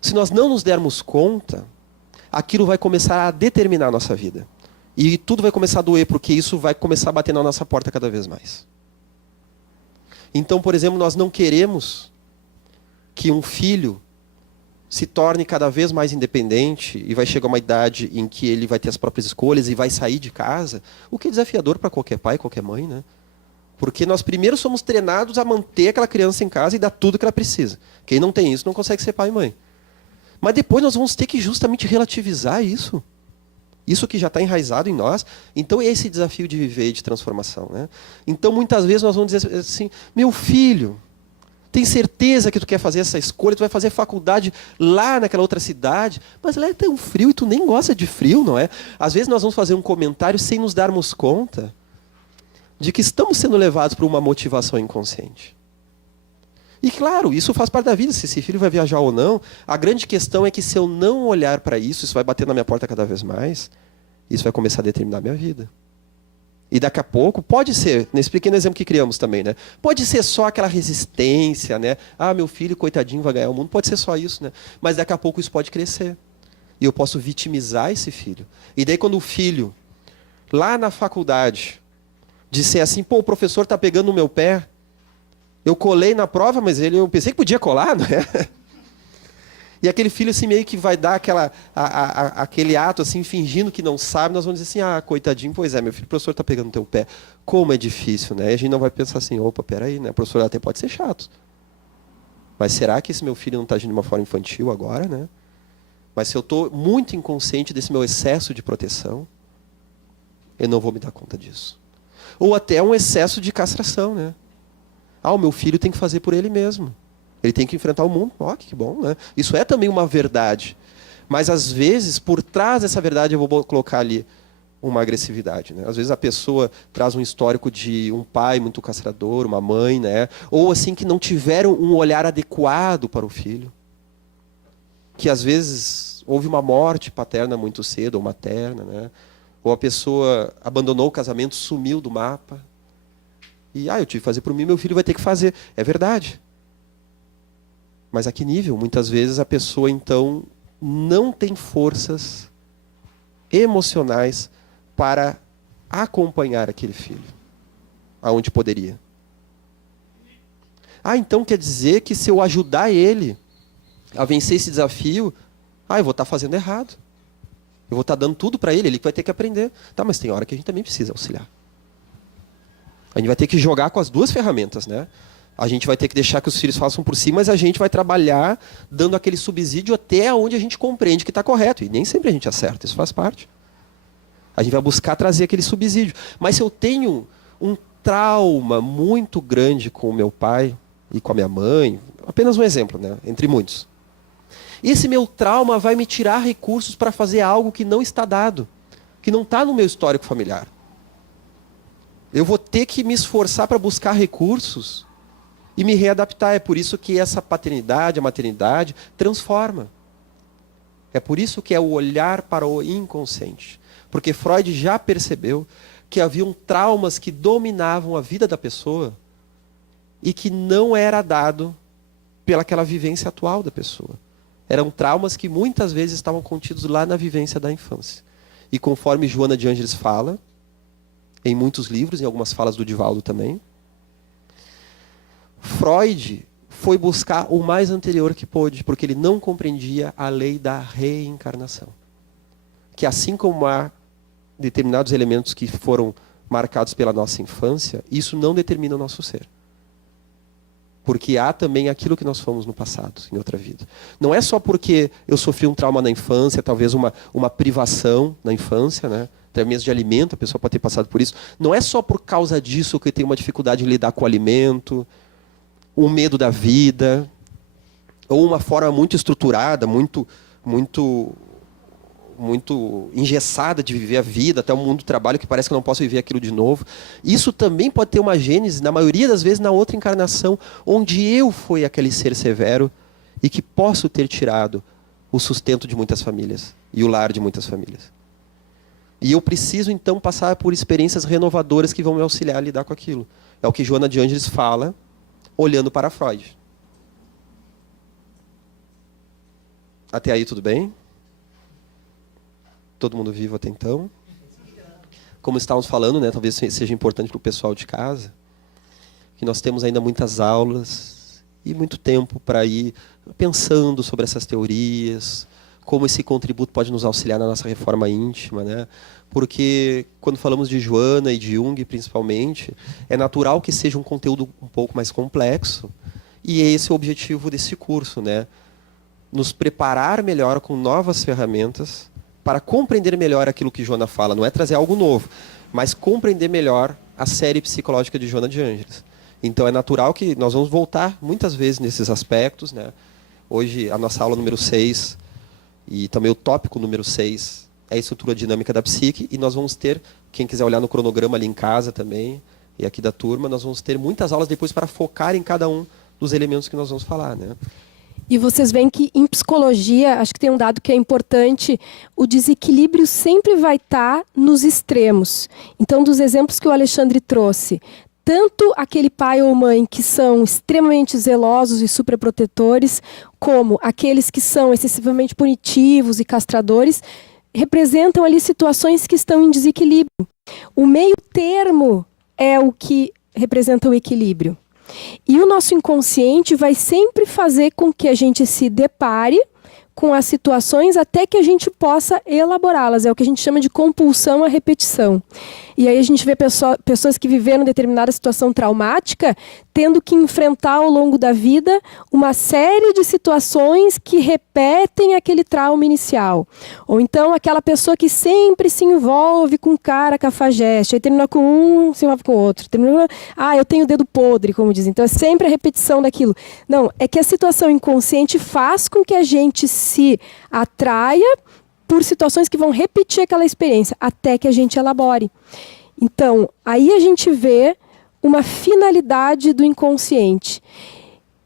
Se nós não nos dermos conta, aquilo vai começar a determinar a nossa vida. E tudo vai começar a doer, porque isso vai começar a bater na nossa porta cada vez mais. Então, por exemplo, nós não queremos que um filho se torne cada vez mais independente e vai chegar uma idade em que ele vai ter as próprias escolhas e vai sair de casa, o que é desafiador para qualquer pai, qualquer mãe, né? Porque nós primeiro somos treinados a manter aquela criança em casa e dar tudo que ela precisa. Quem não tem isso não consegue ser pai e mãe. Mas depois nós vamos ter que justamente relativizar isso. Isso que já está enraizado em nós. Então, é esse desafio de viver e de transformação. Né? Então, muitas vezes, nós vamos dizer assim, meu filho, tem certeza que tu quer fazer essa escolha, tu vai fazer faculdade lá naquela outra cidade, mas lá é tão frio e tu nem gosta de frio, não é? Às vezes nós vamos fazer um comentário sem nos darmos conta de que estamos sendo levados por uma motivação inconsciente. E claro, isso faz parte da vida, se esse filho vai viajar ou não. A grande questão é que se eu não olhar para isso, isso vai bater na minha porta cada vez mais, isso vai começar a determinar a minha vida. E daqui a pouco, pode ser, nesse pequeno exemplo que criamos também, né? Pode ser só aquela resistência, né? Ah, meu filho, coitadinho, vai ganhar o mundo. Pode ser só isso, né? Mas daqui a pouco isso pode crescer. E eu posso vitimizar esse filho. E daí quando o filho, lá na faculdade, disser assim, pô, o professor está pegando no meu pé, eu colei na prova, mas eu pensei que podia colar, não é? E aquele filho assim meio que vai dar aquele ato assim, fingindo que não sabe, nós vamos dizer assim, ah, coitadinho, pois é, meu filho, o professor está pegando no teu pé. Como é difícil, né? E a gente não vai pensar assim, opa, peraí, né? O professor até pode ser chato. Mas será que esse meu filho não está agindo de uma forma infantil agora, né? Mas se eu estou muito inconsciente desse meu excesso de proteção, eu não vou me dar conta disso. Ou até um excesso de castração, né? Ah, o meu filho tem que fazer por ele mesmo. Ele tem que enfrentar o mundo. Ó, que bom, né? Isso é também uma verdade. Mas, às vezes, por trás dessa verdade, eu vou colocar ali uma agressividade. Né? Às vezes, a pessoa traz um histórico de um pai muito castrador, uma mãe, né? Ou assim, que não tiveram um olhar adequado para o filho. Que, às vezes, houve uma morte paterna muito cedo, ou materna, né? Ou a pessoa abandonou o casamento, sumiu do mapa. E, eu tive que fazer por mim, meu filho vai ter que fazer. É verdade. Mas a que nível? Muitas vezes a pessoa, então, não tem forças emocionais para acompanhar aquele filho, aonde poderia. Então quer dizer que se eu ajudar ele a vencer esse desafio, eu vou estar fazendo errado. Eu vou estar dando tudo para ele que vai ter que aprender. Tá, mas tem hora que a gente também precisa auxiliar. A gente vai ter que jogar com as duas ferramentas, né? A gente vai ter que deixar que os filhos façam por si, mas a gente vai trabalhar dando aquele subsídio até onde a gente compreende que está correto. E nem sempre a gente acerta, isso faz parte. A gente vai buscar trazer aquele subsídio. Mas se eu tenho um trauma muito grande com o meu pai e com a minha mãe, apenas um exemplo, né? Entre muitos. Esse meu trauma vai me tirar recursos para fazer algo que não está dado, que não está no meu histórico familiar. Eu vou ter que me esforçar para buscar recursos e me readaptar. É por isso que essa paternidade, a maternidade, transforma. É por isso que é o olhar para o inconsciente. Porque Freud já percebeu que haviam traumas que dominavam a vida da pessoa e que não era dado pelaquela vivência atual da pessoa. Eram traumas que muitas vezes estavam contidos lá na vivência da infância. E conforme Joana de Ângeles fala, em muitos livros, em algumas falas do Divaldo também, Freud foi buscar o mais anterior que pôde, porque ele não compreendia a lei da reencarnação. Que assim como há determinados elementos que foram marcados pela nossa infância, isso não determina o nosso ser. Porque há também aquilo que nós fomos no passado, em outra vida. Não é só porque eu sofri um trauma na infância, talvez uma privação na infância, né? Até mesmo de alimento, a pessoa pode ter passado por isso. Não é só por causa disso que eu tenho uma dificuldade em lidar com o alimento, o medo da vida, ou uma forma muito estruturada, muito engessada de viver a vida, até o mundo do trabalho que parece que eu não posso viver aquilo de novo. Isso também pode ter uma gênese, na maioria das vezes, na outra encarnação, onde eu fui aquele ser severo e que posso ter tirado o sustento de muitas famílias e o lar de muitas famílias. E eu preciso, então, passar por experiências renovadoras que vão me auxiliar a lidar com aquilo. É o que Joana de Ângeles fala, olhando para Freud. Até aí tudo bem? Todo mundo vivo até então? Como estávamos falando, né, talvez seja importante para o pessoal de casa, que nós temos ainda muitas aulas e muito tempo para ir pensando sobre essas teorias, como esse contributo pode nos auxiliar na nossa reforma íntima, né? Porque quando falamos de Joana e de Jung, principalmente, é natural que seja um conteúdo um pouco mais complexo, e esse é o objetivo desse curso, né? Nos preparar melhor com novas ferramentas para compreender melhor aquilo que Joana fala. Não é trazer algo novo, mas compreender melhor a série psicológica de Joana de Ângeles. Então é natural que nós vamos voltar muitas vezes nesses aspectos, né? Hoje a nossa aula número 6 e também o tópico número 6 é a estrutura dinâmica da psique, e nós vamos ter, quem quiser olhar no cronograma ali em casa também, e aqui da turma, nós vamos ter muitas aulas depois para focar em cada um dos elementos que nós vamos falar, né? E vocês veem que em psicologia, acho que tem um dado que é importante, o desequilíbrio sempre vai estar nos extremos. Então, dos exemplos que o Alexandre trouxe, tanto aquele pai ou mãe que são extremamente zelosos e superprotetores, como aqueles que são excessivamente punitivos e castradores, representam ali situações que estão em desequilíbrio. O meio termo é o que representa o equilíbrio. E o nosso inconsciente vai sempre fazer com que a gente se depare com as situações até que a gente possa elaborá-las. É o que a gente chama de compulsão à repetição. E aí a gente vê pessoas que viveram determinada situação traumática tendo que enfrentar ao longo da vida uma série de situações que repetem aquele trauma inicial. Ou então aquela pessoa que sempre se envolve com um cara cafajeste, aí termina com um, se envolve com o outro. Termina, eu tenho o dedo podre, como dizem. Então é sempre a repetição daquilo. Não, é que a situação inconsciente faz com que a gente se atraia por situações que vão repetir aquela experiência, até que a gente elabore. Então, aí a gente vê uma finalidade do inconsciente.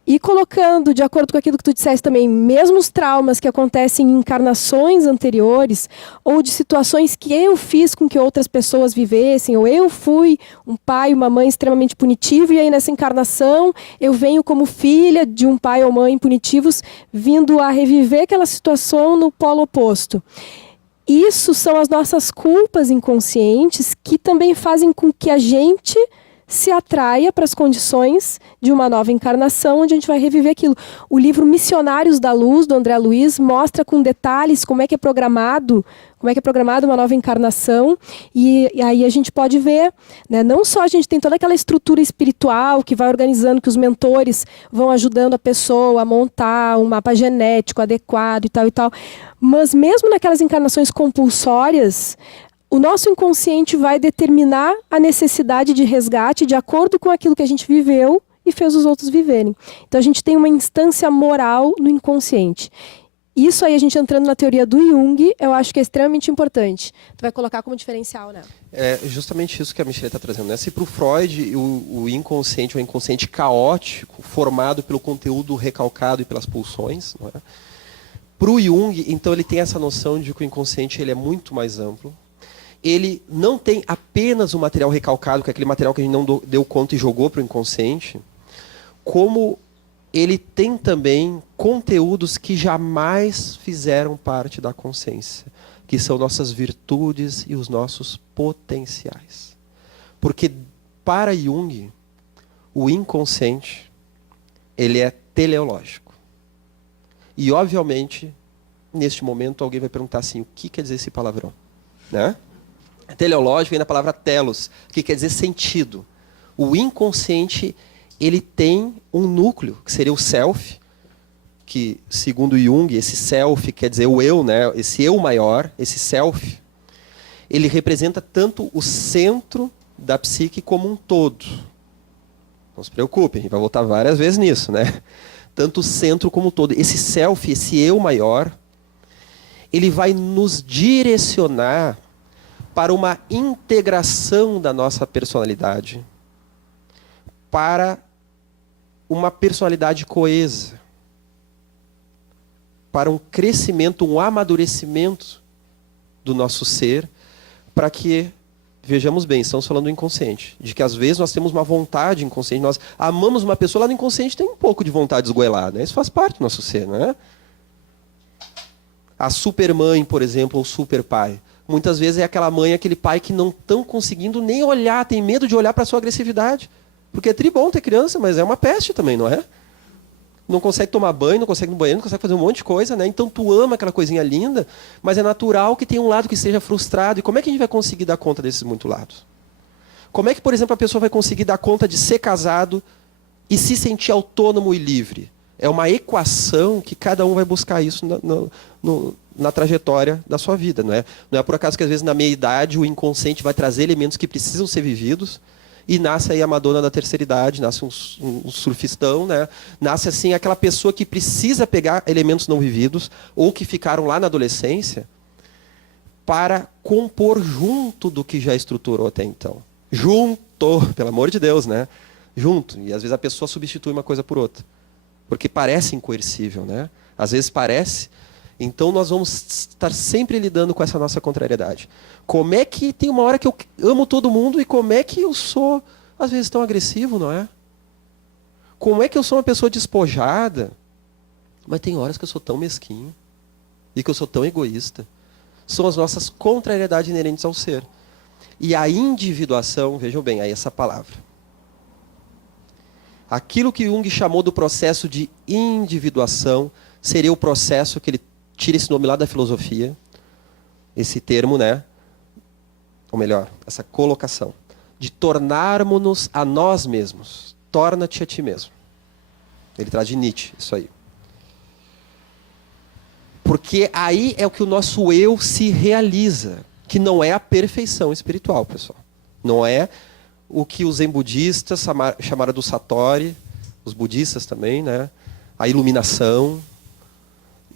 E colocando, de acordo com aquilo que tu disseste também, mesmo os traumas que acontecem em encarnações anteriores, ou de situações que eu fiz com que outras pessoas vivessem, ou eu fui um pai, uma mãe extremamente punitivo, e aí nessa encarnação eu venho como filha de um pai ou mãe punitivos, vindo a reviver aquela situação no polo oposto. Isso são as nossas culpas inconscientes que também fazem com que a gente se atraia para as condições de uma nova encarnação, onde a gente vai reviver aquilo. O livro Missionários da Luz, do André Luiz, mostra com detalhes como é que é programado uma nova encarnação, e aí a gente pode ver, né, não só a gente tem toda aquela estrutura espiritual que vai organizando, que os mentores vão ajudando a pessoa a montar um mapa genético adequado e tal, mas mesmo naquelas encarnações compulsórias, o nosso inconsciente vai determinar a necessidade de resgate de acordo com aquilo que a gente viveu e fez os outros viverem. Então a gente tem uma instância moral no inconsciente. Isso aí, a gente entrando na teoria do Jung, eu acho que é extremamente importante. Tu vai colocar como diferencial, né? É justamente isso que a Michelle está trazendo, né? Se para o Freud o inconsciente é um inconsciente caótico, formado pelo conteúdo recalcado e pelas pulsões, não é? Para o Jung, então, ele tem essa noção de que o inconsciente ele é muito mais amplo. Ele não tem apenas o material recalcado, que é aquele material que a gente não deu conta e jogou para o inconsciente, como ele tem também conteúdos que jamais fizeram parte da consciência, que são nossas virtudes e os nossos potenciais. Porque para Jung, o inconsciente, ele é teleológico. E, obviamente, neste momento, alguém vai perguntar assim, o que quer dizer esse palavrão? Né? Teleológico vem da palavra telos, que quer dizer sentido. O inconsciente, ele tem um núcleo, que seria o self, que, segundo Jung, esse self quer dizer o eu, né? Esse eu maior, esse self, ele representa tanto o centro da psique como um todo. Não se preocupem, a gente vai voltar várias vezes nisso, né? Tanto o centro como um todo. Esse self, esse eu maior, ele vai nos direcionar para uma integração da nossa personalidade, para uma personalidade coesa, para um crescimento, um amadurecimento do nosso ser, para que, vejamos bem, estamos falando do inconsciente, de que às vezes nós temos uma vontade inconsciente, nós amamos uma pessoa, lá no inconsciente tem um pouco de vontade esgoelada, né? Isso faz parte do nosso ser, não é? A supermãe, por exemplo, ou superpai, muitas vezes é aquela mãe, aquele pai que não estão conseguindo nem olhar, tem medo de olhar para a sua agressividade. Porque é tribom ter criança, mas é uma peste também, não é? Não consegue tomar banho, não consegue ir no banheiro, não consegue fazer um monte de coisa, né? Então tu ama aquela coisinha linda, mas é natural que tenha um lado que seja frustrado. E como é que a gente vai conseguir dar conta desses muitos lados? Como é que, por exemplo, a pessoa vai conseguir dar conta de ser casado e se sentir autônomo e livre? É uma equação que cada um vai buscar isso na trajetória da sua vida. Não é por acaso que às vezes na meia-idade o inconsciente vai trazer elementos que precisam ser vividos, e nasce aí a Madonna da terceira idade, nasce um surfistão, né? Nasce assim aquela pessoa que precisa pegar elementos não vividos ou que ficaram lá na adolescência para compor junto do que já estruturou até então. Junto, pelo amor de Deus, né? Junto. E às vezes a pessoa substitui uma coisa por outra, porque parece incoercível, né? Às vezes parece. Então nós vamos estar sempre lidando com essa nossa contrariedade. Como é que tem uma hora que eu amo todo mundo e como é que eu sou, às vezes, tão agressivo, não é? Como é que eu sou uma pessoa despojada, mas tem horas que eu sou tão mesquinho e que eu sou tão egoísta? São as nossas contrariedades inerentes ao ser. E a individuação, vejam bem, aí essa palavra. Aquilo que Jung chamou do processo de individuação seria o processo que ele tira esse nome lá da filosofia, esse termo, né? Ou melhor, essa colocação, de tornarmos-nos a nós mesmos. Torna-te a ti mesmo. Ele traz de Nietzsche, isso aí. Porque aí é o que o nosso eu se realiza, que não é a perfeição espiritual, pessoal. Não é o que os zen budistas chamaram do Satori, os budistas também, né? A iluminação.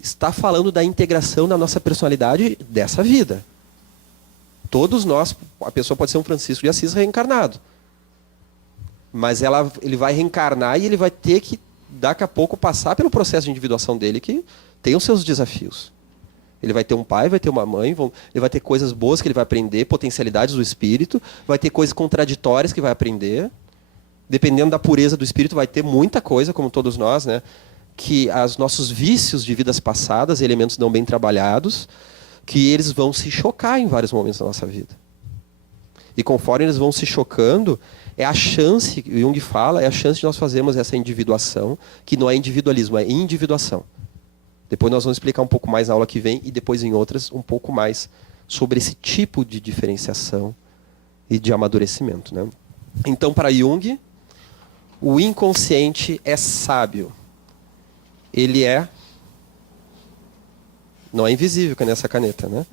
Está falando da integração da nossa personalidade dessa vida. Todos nós, a pessoa pode ser um Francisco de Assis reencarnado. Mas ele vai reencarnar e ele vai ter que, daqui a pouco, passar pelo processo de individuação dele, que tem os seus desafios. Ele vai ter um pai, vai ter uma mãe, ele vai ter coisas boas que ele vai aprender, potencialidades do espírito, vai ter coisas contraditórias que vai aprender. Dependendo da pureza do espírito, vai ter muita coisa, como todos nós, né? Que os nossos vícios de vidas passadas, elementos não bem trabalhados, que eles vão se chocar em vários momentos da nossa vida. E conforme eles vão se chocando, é a chance, o Jung fala, é a chance de nós fazermos essa individuação, que não é individualismo, é individuação. Depois nós vamos explicar um pouco mais na aula que vem, e depois em outras, um pouco mais sobre esse tipo de diferenciação e de amadurecimento, né? Então, para Jung, o inconsciente é sábio. Ele não é invisível, que é nessa caneta, né?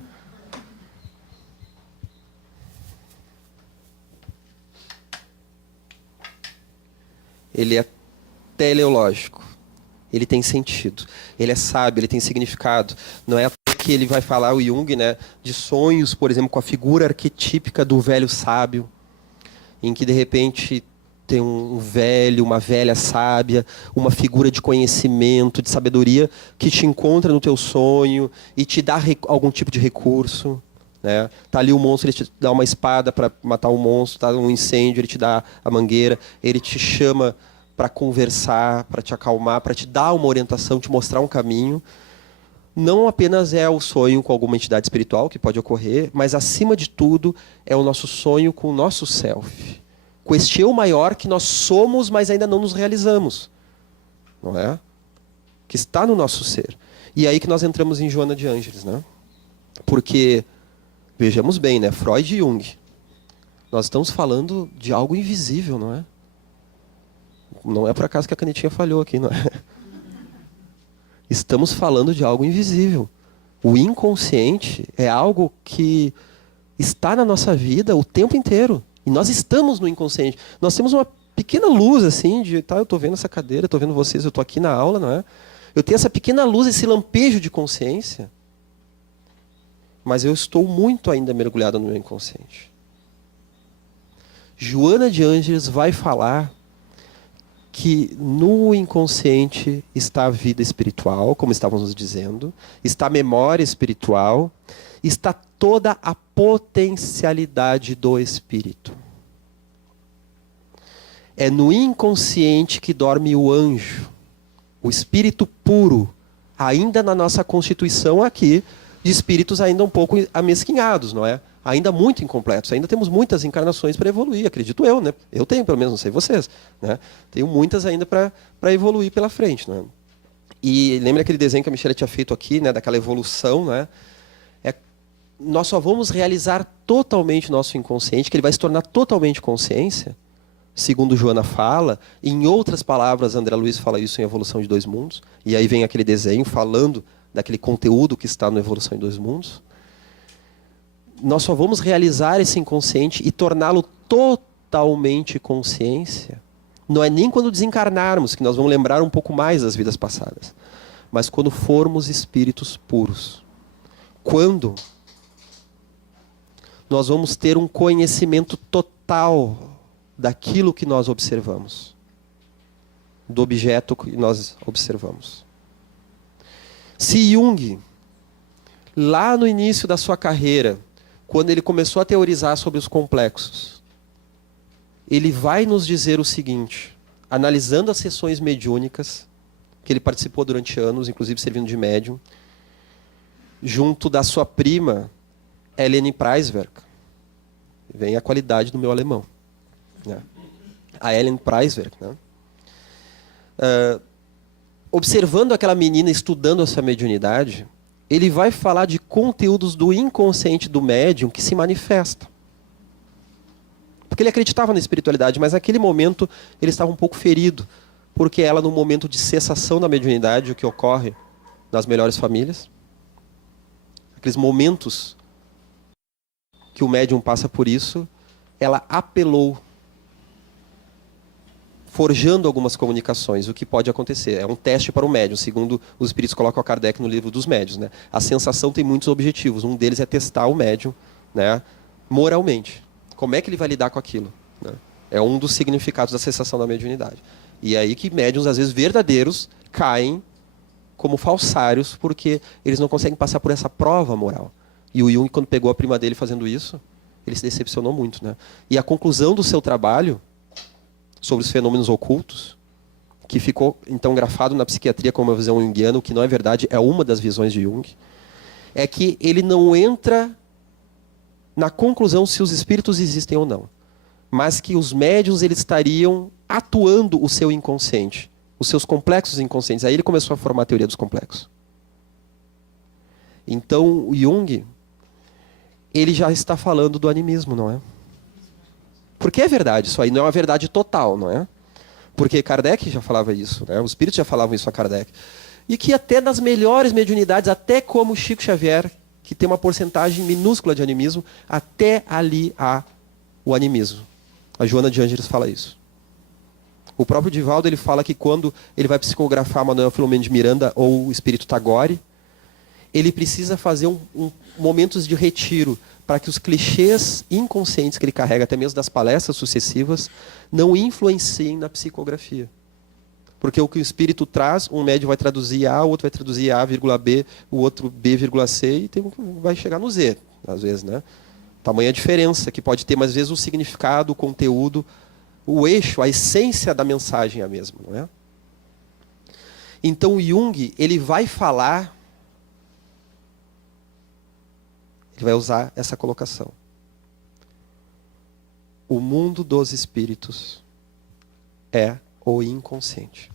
Ele é teleológico. Ele tem sentido. Ele é sábio, ele tem significado. Não é que ele vai falar, o Jung, né, de sonhos, por exemplo, com a figura arquetípica do velho sábio, em que de repente tem um velho, uma velha sábia, uma figura de conhecimento, de sabedoria, que te encontra no teu sonho e te dá algum tipo de recurso. Né? Tá ali o monstro, ele te dá uma espada para matar o monstro, tá um incêndio, ele te dá a mangueira, ele te chama para conversar, para te acalmar, para te dar uma orientação, te mostrar um caminho. Não apenas é o sonho com alguma entidade espiritual, que pode ocorrer, mas acima de tudo é o nosso sonho com o nosso self. Com este eu maior que nós somos, mas ainda não nos realizamos. Não é? Que está no nosso ser. E é aí que nós entramos em Joana de Ângeles, né? Porque, vejamos bem, né? Freud e Jung. Nós estamos falando de algo invisível, não é? Não é por acaso que a canetinha falhou aqui, não é? Estamos falando de algo invisível. O inconsciente é algo que está na nossa vida o tempo inteiro. E nós estamos no inconsciente. Nós temos uma pequena luz, assim, de, tá, eu estou vendo essa cadeira, estou vendo vocês, eu estou aqui na aula, não é? Eu tenho essa pequena luz, esse lampejo de consciência. Mas eu estou muito ainda mergulhado no meu inconsciente. Joana de Ângeles vai falar que no inconsciente está a vida espiritual, como estávamos dizendo, está a memória espiritual, está toda a potencialidade do espírito. É no inconsciente que dorme o anjo, o espírito puro, ainda na nossa constituição aqui, de espíritos ainda um pouco amesquinhados, não é? Ainda muito incompletos, ainda temos muitas encarnações para evoluir, acredito eu, né? Eu tenho, pelo menos, não sei vocês, né? Tenho muitas ainda para evoluir pela frente, né? E lembra aquele desenho que a Michelle tinha feito aqui, né? Daquela evolução, né? Nós só vamos realizar totalmente o nosso inconsciente, que ele vai se tornar totalmente consciência, segundo Joana fala. Em outras palavras, André Luiz fala isso em Evolução de Dois Mundos, e aí vem aquele desenho falando daquele conteúdo que está no Evolução em Dois Mundos, nós só vamos realizar esse inconsciente e torná-lo totalmente consciência. Não é nem quando desencarnarmos, que nós vamos lembrar um pouco mais das vidas passadas, mas quando formos espíritos puros. Quando nós vamos ter um conhecimento total daquilo que nós observamos, do objeto que nós observamos. Se Jung, lá no início da sua carreira, quando ele começou a teorizar sobre os complexos, ele vai nos dizer o seguinte, analisando as sessões mediúnicas, que ele participou durante anos, inclusive servindo de médium, junto da sua prima, Helene Preiswerk. Vem a qualidade do meu alemão. Né? A Helene Preiswerk. Né? Observando aquela menina, estudando essa mediunidade, ele vai falar de conteúdos do inconsciente do médium que se manifesta. Porque ele acreditava na espiritualidade, mas naquele momento ele estava um pouco ferido, porque ela, no momento de cessação da mediunidade, o que ocorre nas melhores famílias, aqueles momentos que o médium passa por isso, ela apelou, forjando algumas comunicações, o que pode acontecer. É um teste para o médium, segundo os espíritos colocam a Kardec no livro dos médiuns. Né? A sensação tem muitos objetivos, um deles é testar o médium, né, moralmente. Como é que ele vai lidar com aquilo? Né? É um dos significados da cessação da mediunidade. E é aí que médiuns, às vezes verdadeiros, caem como falsários, porque eles não conseguem passar por essa prova moral. E o Jung, quando pegou a prima dele fazendo isso, ele se decepcionou muito. Né? E a conclusão do seu trabalho sobre os fenômenos ocultos, que ficou então grafado na psiquiatria como uma visão junguiana, o que não é verdade, é uma das visões de Jung, é que ele não entra na conclusão se os espíritos existem ou não, mas que os médiuns eles estariam atuando o seu inconsciente, os seus complexos inconscientes. Aí ele começou a formar a teoria dos complexos. Então o Jung, ele já está falando do animismo, não é? Porque é verdade, isso aí não é uma verdade total, não é? Porque Kardec já falava isso, né? Os espíritos já falavam isso a Kardec. E que até nas melhores mediunidades, até como Chico Xavier, que tem uma porcentagem minúscula de animismo, até ali há o animismo. A Joana de Ângeles fala isso. O próprio Divaldo ele fala que quando ele vai psicografar Manuel Filomeno de Miranda ou o Espírito Tagore, ele precisa fazer momentos de retiro para que os clichês inconscientes que ele carrega, até mesmo das palestras sucessivas, não influenciem na psicografia. Porque o que o espírito traz, um médium vai traduzir A, o outro vai traduzir A, B, o outro B,C, e vai chegar no Z, às vezes, né? Tamanha diferença que pode ter, mas às vezes o significado, o conteúdo, o eixo, a essência da mensagem é a mesma, não é? Então o Jung, ele vai falar, ele vai usar essa colocação. O mundo dos espíritos é o inconsciente.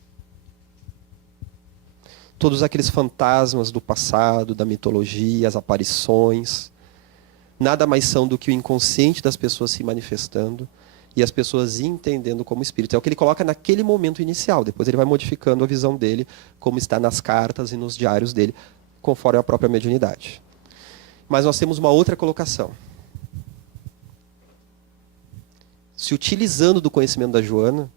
Todos aqueles fantasmas do passado, da mitologia, as aparições, nada mais são do que o inconsciente das pessoas se manifestando e as pessoas entendendo como espírito. É o que ele coloca naquele momento inicial. Depois ele vai modificando a visão dele, como está nas cartas e nos diários dele, conforme a própria mediunidade. Mas nós temos uma outra colocação. Se utilizando do conhecimento da Joana,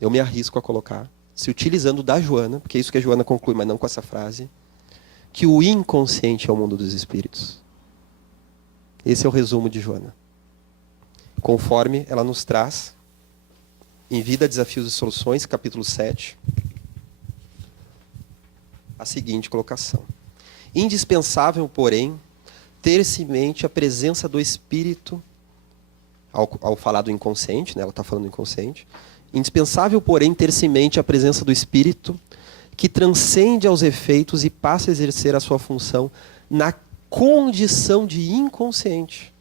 eu me arrisco a colocar, se utilizando da Joana, porque é isso que a Joana conclui, mas não com essa frase, que o inconsciente é o mundo dos espíritos. Esse é o resumo de Joana. Conforme ela nos traz, em Vida, Desafios e Soluções, capítulo 7, a seguinte colocação. Indispensável, porém, ter-se em mente a presença do espírito, ao falar do inconsciente, né, ela está falando do inconsciente, indispensável, porém, ter-se em mente a presença do espírito que transcende aos efeitos e passa a exercer a sua função na condição de inconsciente.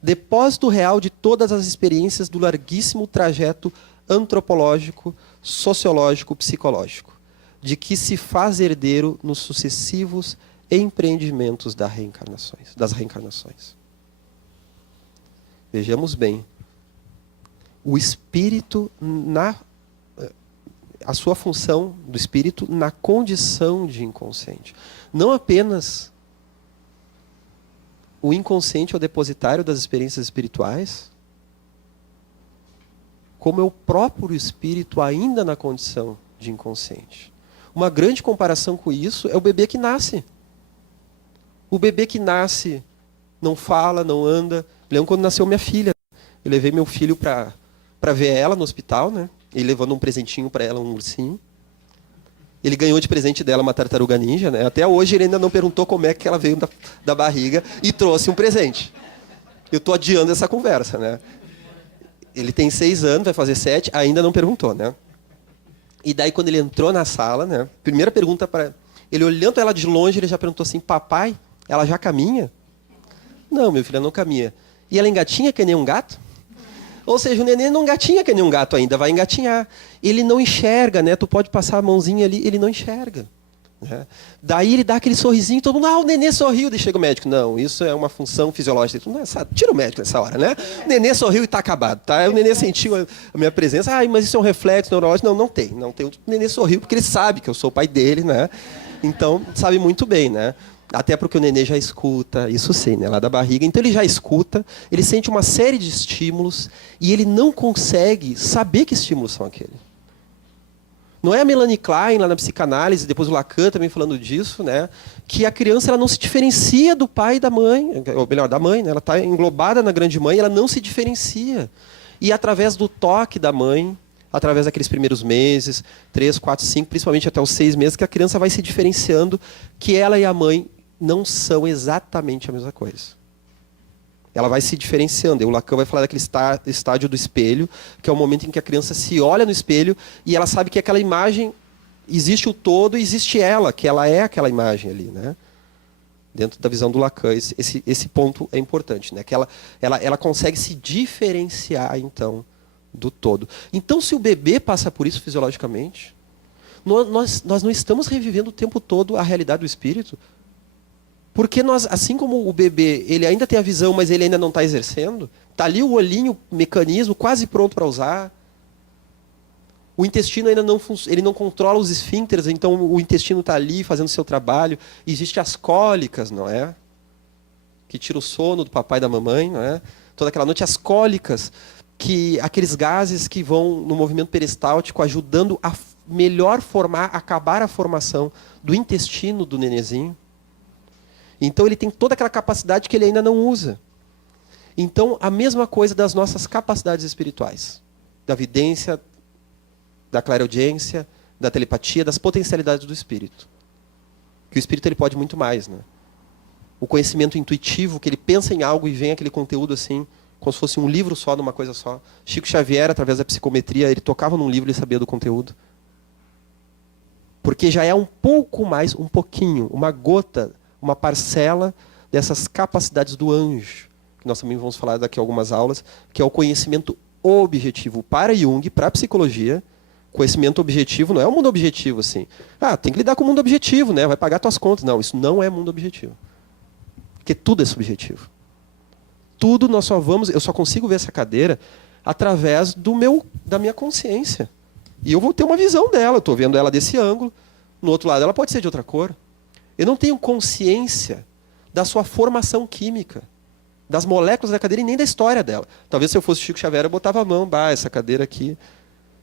Depósito real de todas as experiências do larguíssimo trajeto antropológico, sociológico, psicológico, de que se faz herdeiro nos sucessivos empreendimentos das reencarnações. Vejamos bem. O espírito a sua função do espírito na condição de inconsciente. Não apenas o inconsciente é o depositário das experiências espirituais, como é o próprio espírito ainda na condição de inconsciente. Uma grande comparação com isso é o bebê que nasce. O bebê que nasce não fala, não anda. Lembro quando nasceu minha filha. Eu levei meu filho para ver ela no hospital, né? Ele levando um presentinho para ela, um ursinho. Ele ganhou de presente dela uma tartaruga ninja, né? Até hoje ele ainda não perguntou como é que ela veio da barriga e trouxe um presente. Eu estou adiando essa conversa, né? Ele tem 6 anos, vai fazer 7, ainda não perguntou, né? E daí quando ele entrou na sala, né? Primeira pergunta para ele, olhando ela de longe, ele já perguntou assim: papai, ela já caminha? Não, meu filho, ela não caminha. E ela engatinha que nem um gato? Ou seja, o neném não engatinha que nem um gato ainda, vai engatinhar. Ele não enxerga, né? Tu pode passar a mãozinha ali, ele não enxerga. Né? Daí ele dá aquele sorrisinho, todo mundo, o nenê sorriu. Daí chega o médico, não, isso é uma função fisiológica. Tira o médico nessa hora, né? O nenê sorriu e está acabado, tá? O nenê sentiu a minha presença, mas isso é um reflexo neurológico. Não tem. O nenê sorriu porque ele sabe que eu sou o pai dele, né? Então, sabe muito bem, né? Até porque o nenê já escuta, isso sim, né? Lá da barriga. Então ele já escuta, ele sente uma série de estímulos e ele não consegue saber que estímulos são aqueles. Não é a Melanie Klein, lá na psicanálise, depois o Lacan também falando disso, né? Que a criança ela não se diferencia do pai e da mãe, ou melhor, da mãe, né? Ela está englobada na grande mãe, ela não se diferencia. E através do toque da mãe, através daqueles primeiros meses, 3, 4, 5, principalmente até os 6 meses, que a criança vai se diferenciando, que ela e a mãe não são exatamente a mesma coisa. Ela vai se diferenciando. E o Lacan vai falar daquele estágio do espelho, que é o momento em que a criança se olha no espelho e ela sabe que aquela imagem, existe o todo e existe ela, que ela é aquela imagem ali, né? Dentro da visão do Lacan, esse ponto é importante, né? Que ela consegue se diferenciar, então, do todo. Então, se o bebê passa por isso fisiologicamente, nós não estamos revivendo o tempo todo a realidade do espírito, porque nós, assim como o bebê, ele ainda tem a visão, mas ele ainda não está exercendo, está ali o olhinho, o mecanismo quase pronto para usar. O intestino ainda ele não controla os esfíncteres, então o intestino está ali fazendo seu trabalho. Existem as cólicas, não é? Que tira o sono do papai e da mamãe, não é? Toda aquela noite, as cólicas, aqueles gases que vão no movimento peristáltico, ajudando a melhor acabar a formação do intestino do nenezinho. Então ele tem toda aquela capacidade que ele ainda não usa. Então, a mesma coisa das nossas capacidades espirituais. Da vidência, da clareaudiência, da telepatia, das potencialidades do espírito. Que o espírito ele pode muito mais, né? O conhecimento intuitivo, que ele pensa em algo e vem aquele conteúdo assim, como se fosse um livro só, numa coisa só. Chico Xavier, através da psicometria, ele tocava num livro e sabia do conteúdo. Porque já é um pouco mais, um pouquinho, uma gota, uma parcela dessas capacidades do anjo, que nós também vamos falar daqui a algumas aulas, que é o conhecimento objetivo. Para Jung, para a psicologia, conhecimento objetivo não é um mundo objetivo assim. Tem que lidar com o mundo objetivo, né? Vai pagar tuas contas. Não, isso não é mundo objetivo. Porque tudo é subjetivo. Tudo eu só consigo ver essa cadeira através da minha consciência. E eu vou ter uma visão dela, eu estou vendo ela desse ângulo, no outro lado ela pode ser de outra cor. Eu não tenho consciência da sua formação química, das moléculas da cadeira e nem da história dela. Talvez se eu fosse Chico Xavier, eu botava a mão, essa cadeira aqui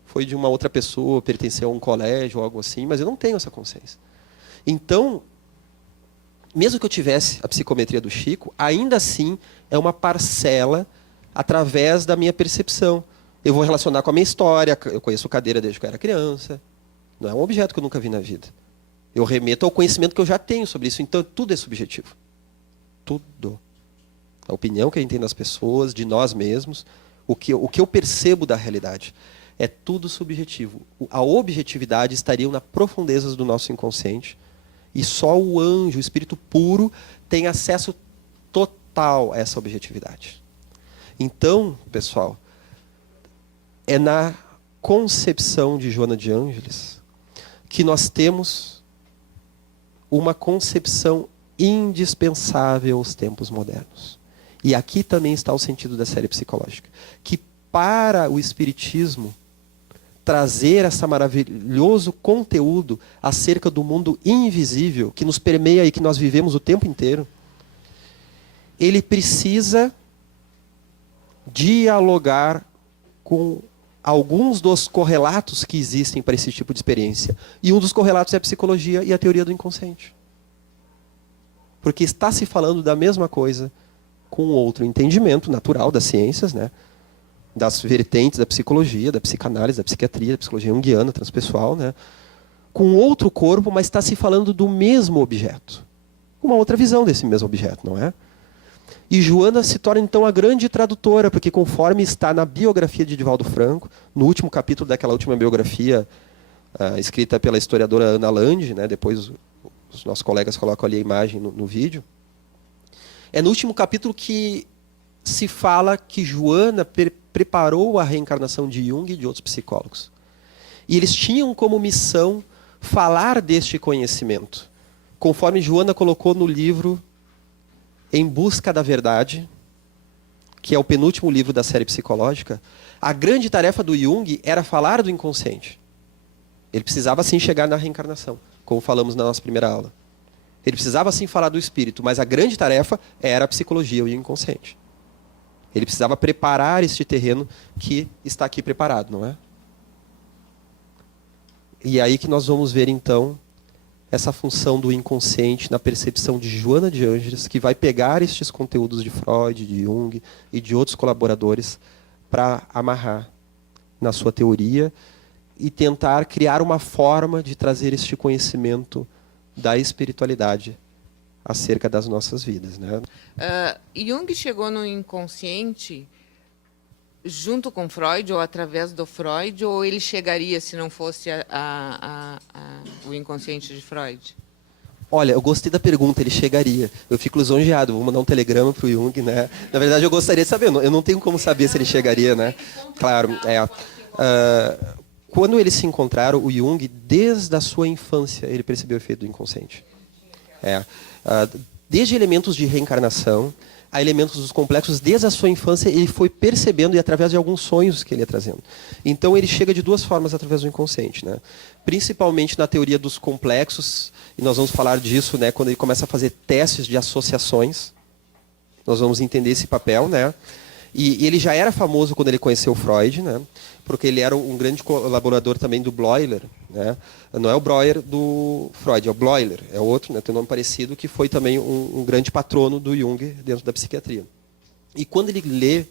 foi de uma outra pessoa, pertenceu a um colégio ou algo assim, mas eu não tenho essa consciência. Então, mesmo que eu tivesse a psicometria do Chico, ainda assim é uma parcela através da minha percepção. Eu vou relacionar com a minha história, eu conheço cadeira desde que eu era criança, não é um objeto que eu nunca vi na vida. Eu remeto ao conhecimento que eu já tenho sobre isso. Então, tudo é subjetivo. Tudo. A opinião que a gente tem das pessoas, de nós mesmos, o que eu percebo da realidade. É tudo subjetivo. A objetividade estaria nas profundezas do nosso inconsciente. E só o anjo, o espírito puro, tem acesso total a essa objetividade. Então, pessoal, é na concepção de Joana de Ângeles que nós temos uma concepção indispensável aos tempos modernos. E aqui também está o sentido da série psicológica. Que para o espiritismo, trazer esse maravilhoso conteúdo acerca do mundo invisível que nos permeia e que nós vivemos o tempo inteiro, ele precisa dialogar com alguns dos correlatos que existem para esse tipo de experiência. E um dos correlatos é a psicologia e a teoria do inconsciente. Porque está se falando da mesma coisa com outro entendimento natural das ciências, né? Das vertentes da psicologia, da psicanálise, da psiquiatria, da psicologia junguiana, transpessoal, né? Com outro corpo, mas está se falando do mesmo objeto. Uma outra visão desse mesmo objeto, não é? E Joana se torna, então, a grande tradutora, porque conforme está na biografia de Divaldo Franco, no último capítulo daquela última biografia, escrita pela historiadora Ana Lande, né, depois os nossos colegas colocam ali a imagem no vídeo, é no último capítulo que se fala que Joana preparou a reencarnação de Jung e de outros psicólogos. E eles tinham como missão falar deste conhecimento. Conforme Joana colocou no livro Em Busca da Verdade, que é o penúltimo livro da série psicológica, a grande tarefa do Jung era falar do inconsciente. Ele precisava, sim, chegar na reencarnação, como falamos na nossa primeira aula. Ele precisava, sim, falar do espírito, mas a grande tarefa era a psicologia e o inconsciente. Ele precisava preparar este terreno que está aqui preparado, não é? E é aí que nós vamos ver, então, essa função do inconsciente na percepção de Joana de Ângeles, que vai pegar estes conteúdos de Freud, de Jung e de outros colaboradores para amarrar na sua teoria e tentar criar uma forma de trazer este conhecimento da espiritualidade acerca das nossas vidas, né? Jung chegou no inconsciente junto com Freud ou através do Freud, ou ele chegaria se não fosse o inconsciente de Freud? Olha, eu gostei da pergunta, ele chegaria. Eu fico lisonjeado, vou mandar um telegrama para o Jung, né? Na verdade, eu gostaria de saber, eu não tenho como saber se ele chegaria, né? Claro, quando eles se encontraram, o Jung, desde a sua infância, ele percebeu o efeito do inconsciente. Desde elementos de reencarnação a elementos dos complexos, desde a sua infância, ele foi percebendo e através de alguns sonhos que ele ia trazendo. Então, ele chega de duas formas através do inconsciente, né? Principalmente na teoria dos complexos, e nós vamos falar disso, né, quando ele começa a fazer testes de associações. Nós vamos entender esse papel, né? E ele já era famoso quando ele conheceu Freud, né? Porque ele era um grande colaborador também do Bleuler, né? Não é o Breuer do Freud, é o Bleuler, é outro, né? Tem um nome parecido, que foi também um grande patrono do Jung dentro da psiquiatria. E quando ele lê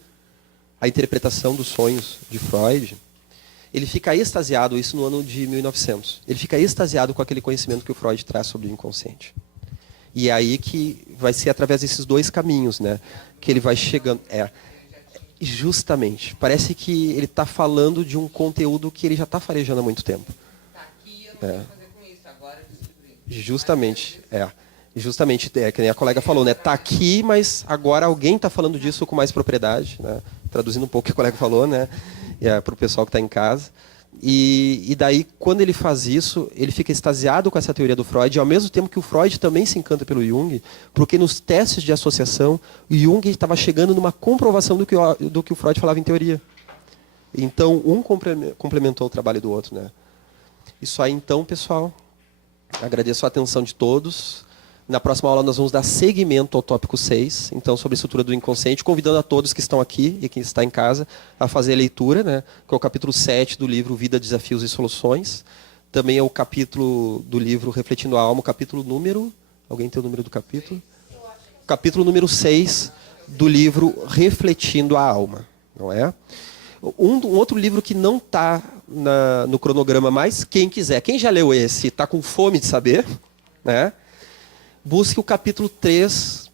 a interpretação dos sonhos de Freud, ele fica extasiado, isso no ano de 1900, ele fica extasiado com aquele conhecimento que o Freud traz sobre o inconsciente. E é aí que vai ser através desses dois caminhos, né, que ele vai chegando. Justamente. Parece que ele está falando de um conteúdo que ele já está farejando há muito tempo. Está aqui, eu não sei fazer com isso, agora descobri. Justamente, Justamente, que nem a colega falou, né? Está aqui, mas agora alguém está falando disso com mais propriedade, né? Traduzindo um pouco o que a colega falou, né? Para o pessoal que está em casa. E daí, quando ele faz isso, ele fica extasiado com essa teoria do Freud, e ao mesmo tempo que o Freud também se encanta pelo Jung, porque nos testes de associação, o Jung estava chegando numa comprovação do que o Freud falava em teoria. Então, um complementou o trabalho do outro, né? Isso aí, então, pessoal, agradeço a atenção de todos. Na próxima aula nós vamos dar seguimento ao tópico 6, então sobre a estrutura do inconsciente, convidando a todos que estão aqui e quem está em casa a fazer a leitura, né, que é o capítulo 7 do livro Vida, Desafios e Soluções. Também é o capítulo do livro Refletindo a Alma, o capítulo número... Alguém tem o número do capítulo? Capítulo número 6 do livro Refletindo a Alma, não é? Um outro livro que não está no cronograma mais, quem quiser, quem já leu esse, está com fome de saber, né? Busque o capítulo 3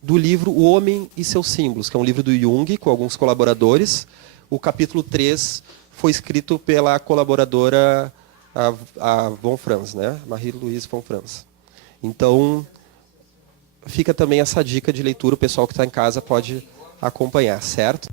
do livro O Homem e Seus Símbolos, que é um livro do Jung, com alguns colaboradores. O capítulo 3 foi escrito pela colaboradora a von Franz, né? Marie-Louise von Franz. Então, fica também essa dica de leitura, o pessoal que está em casa pode acompanhar, certo?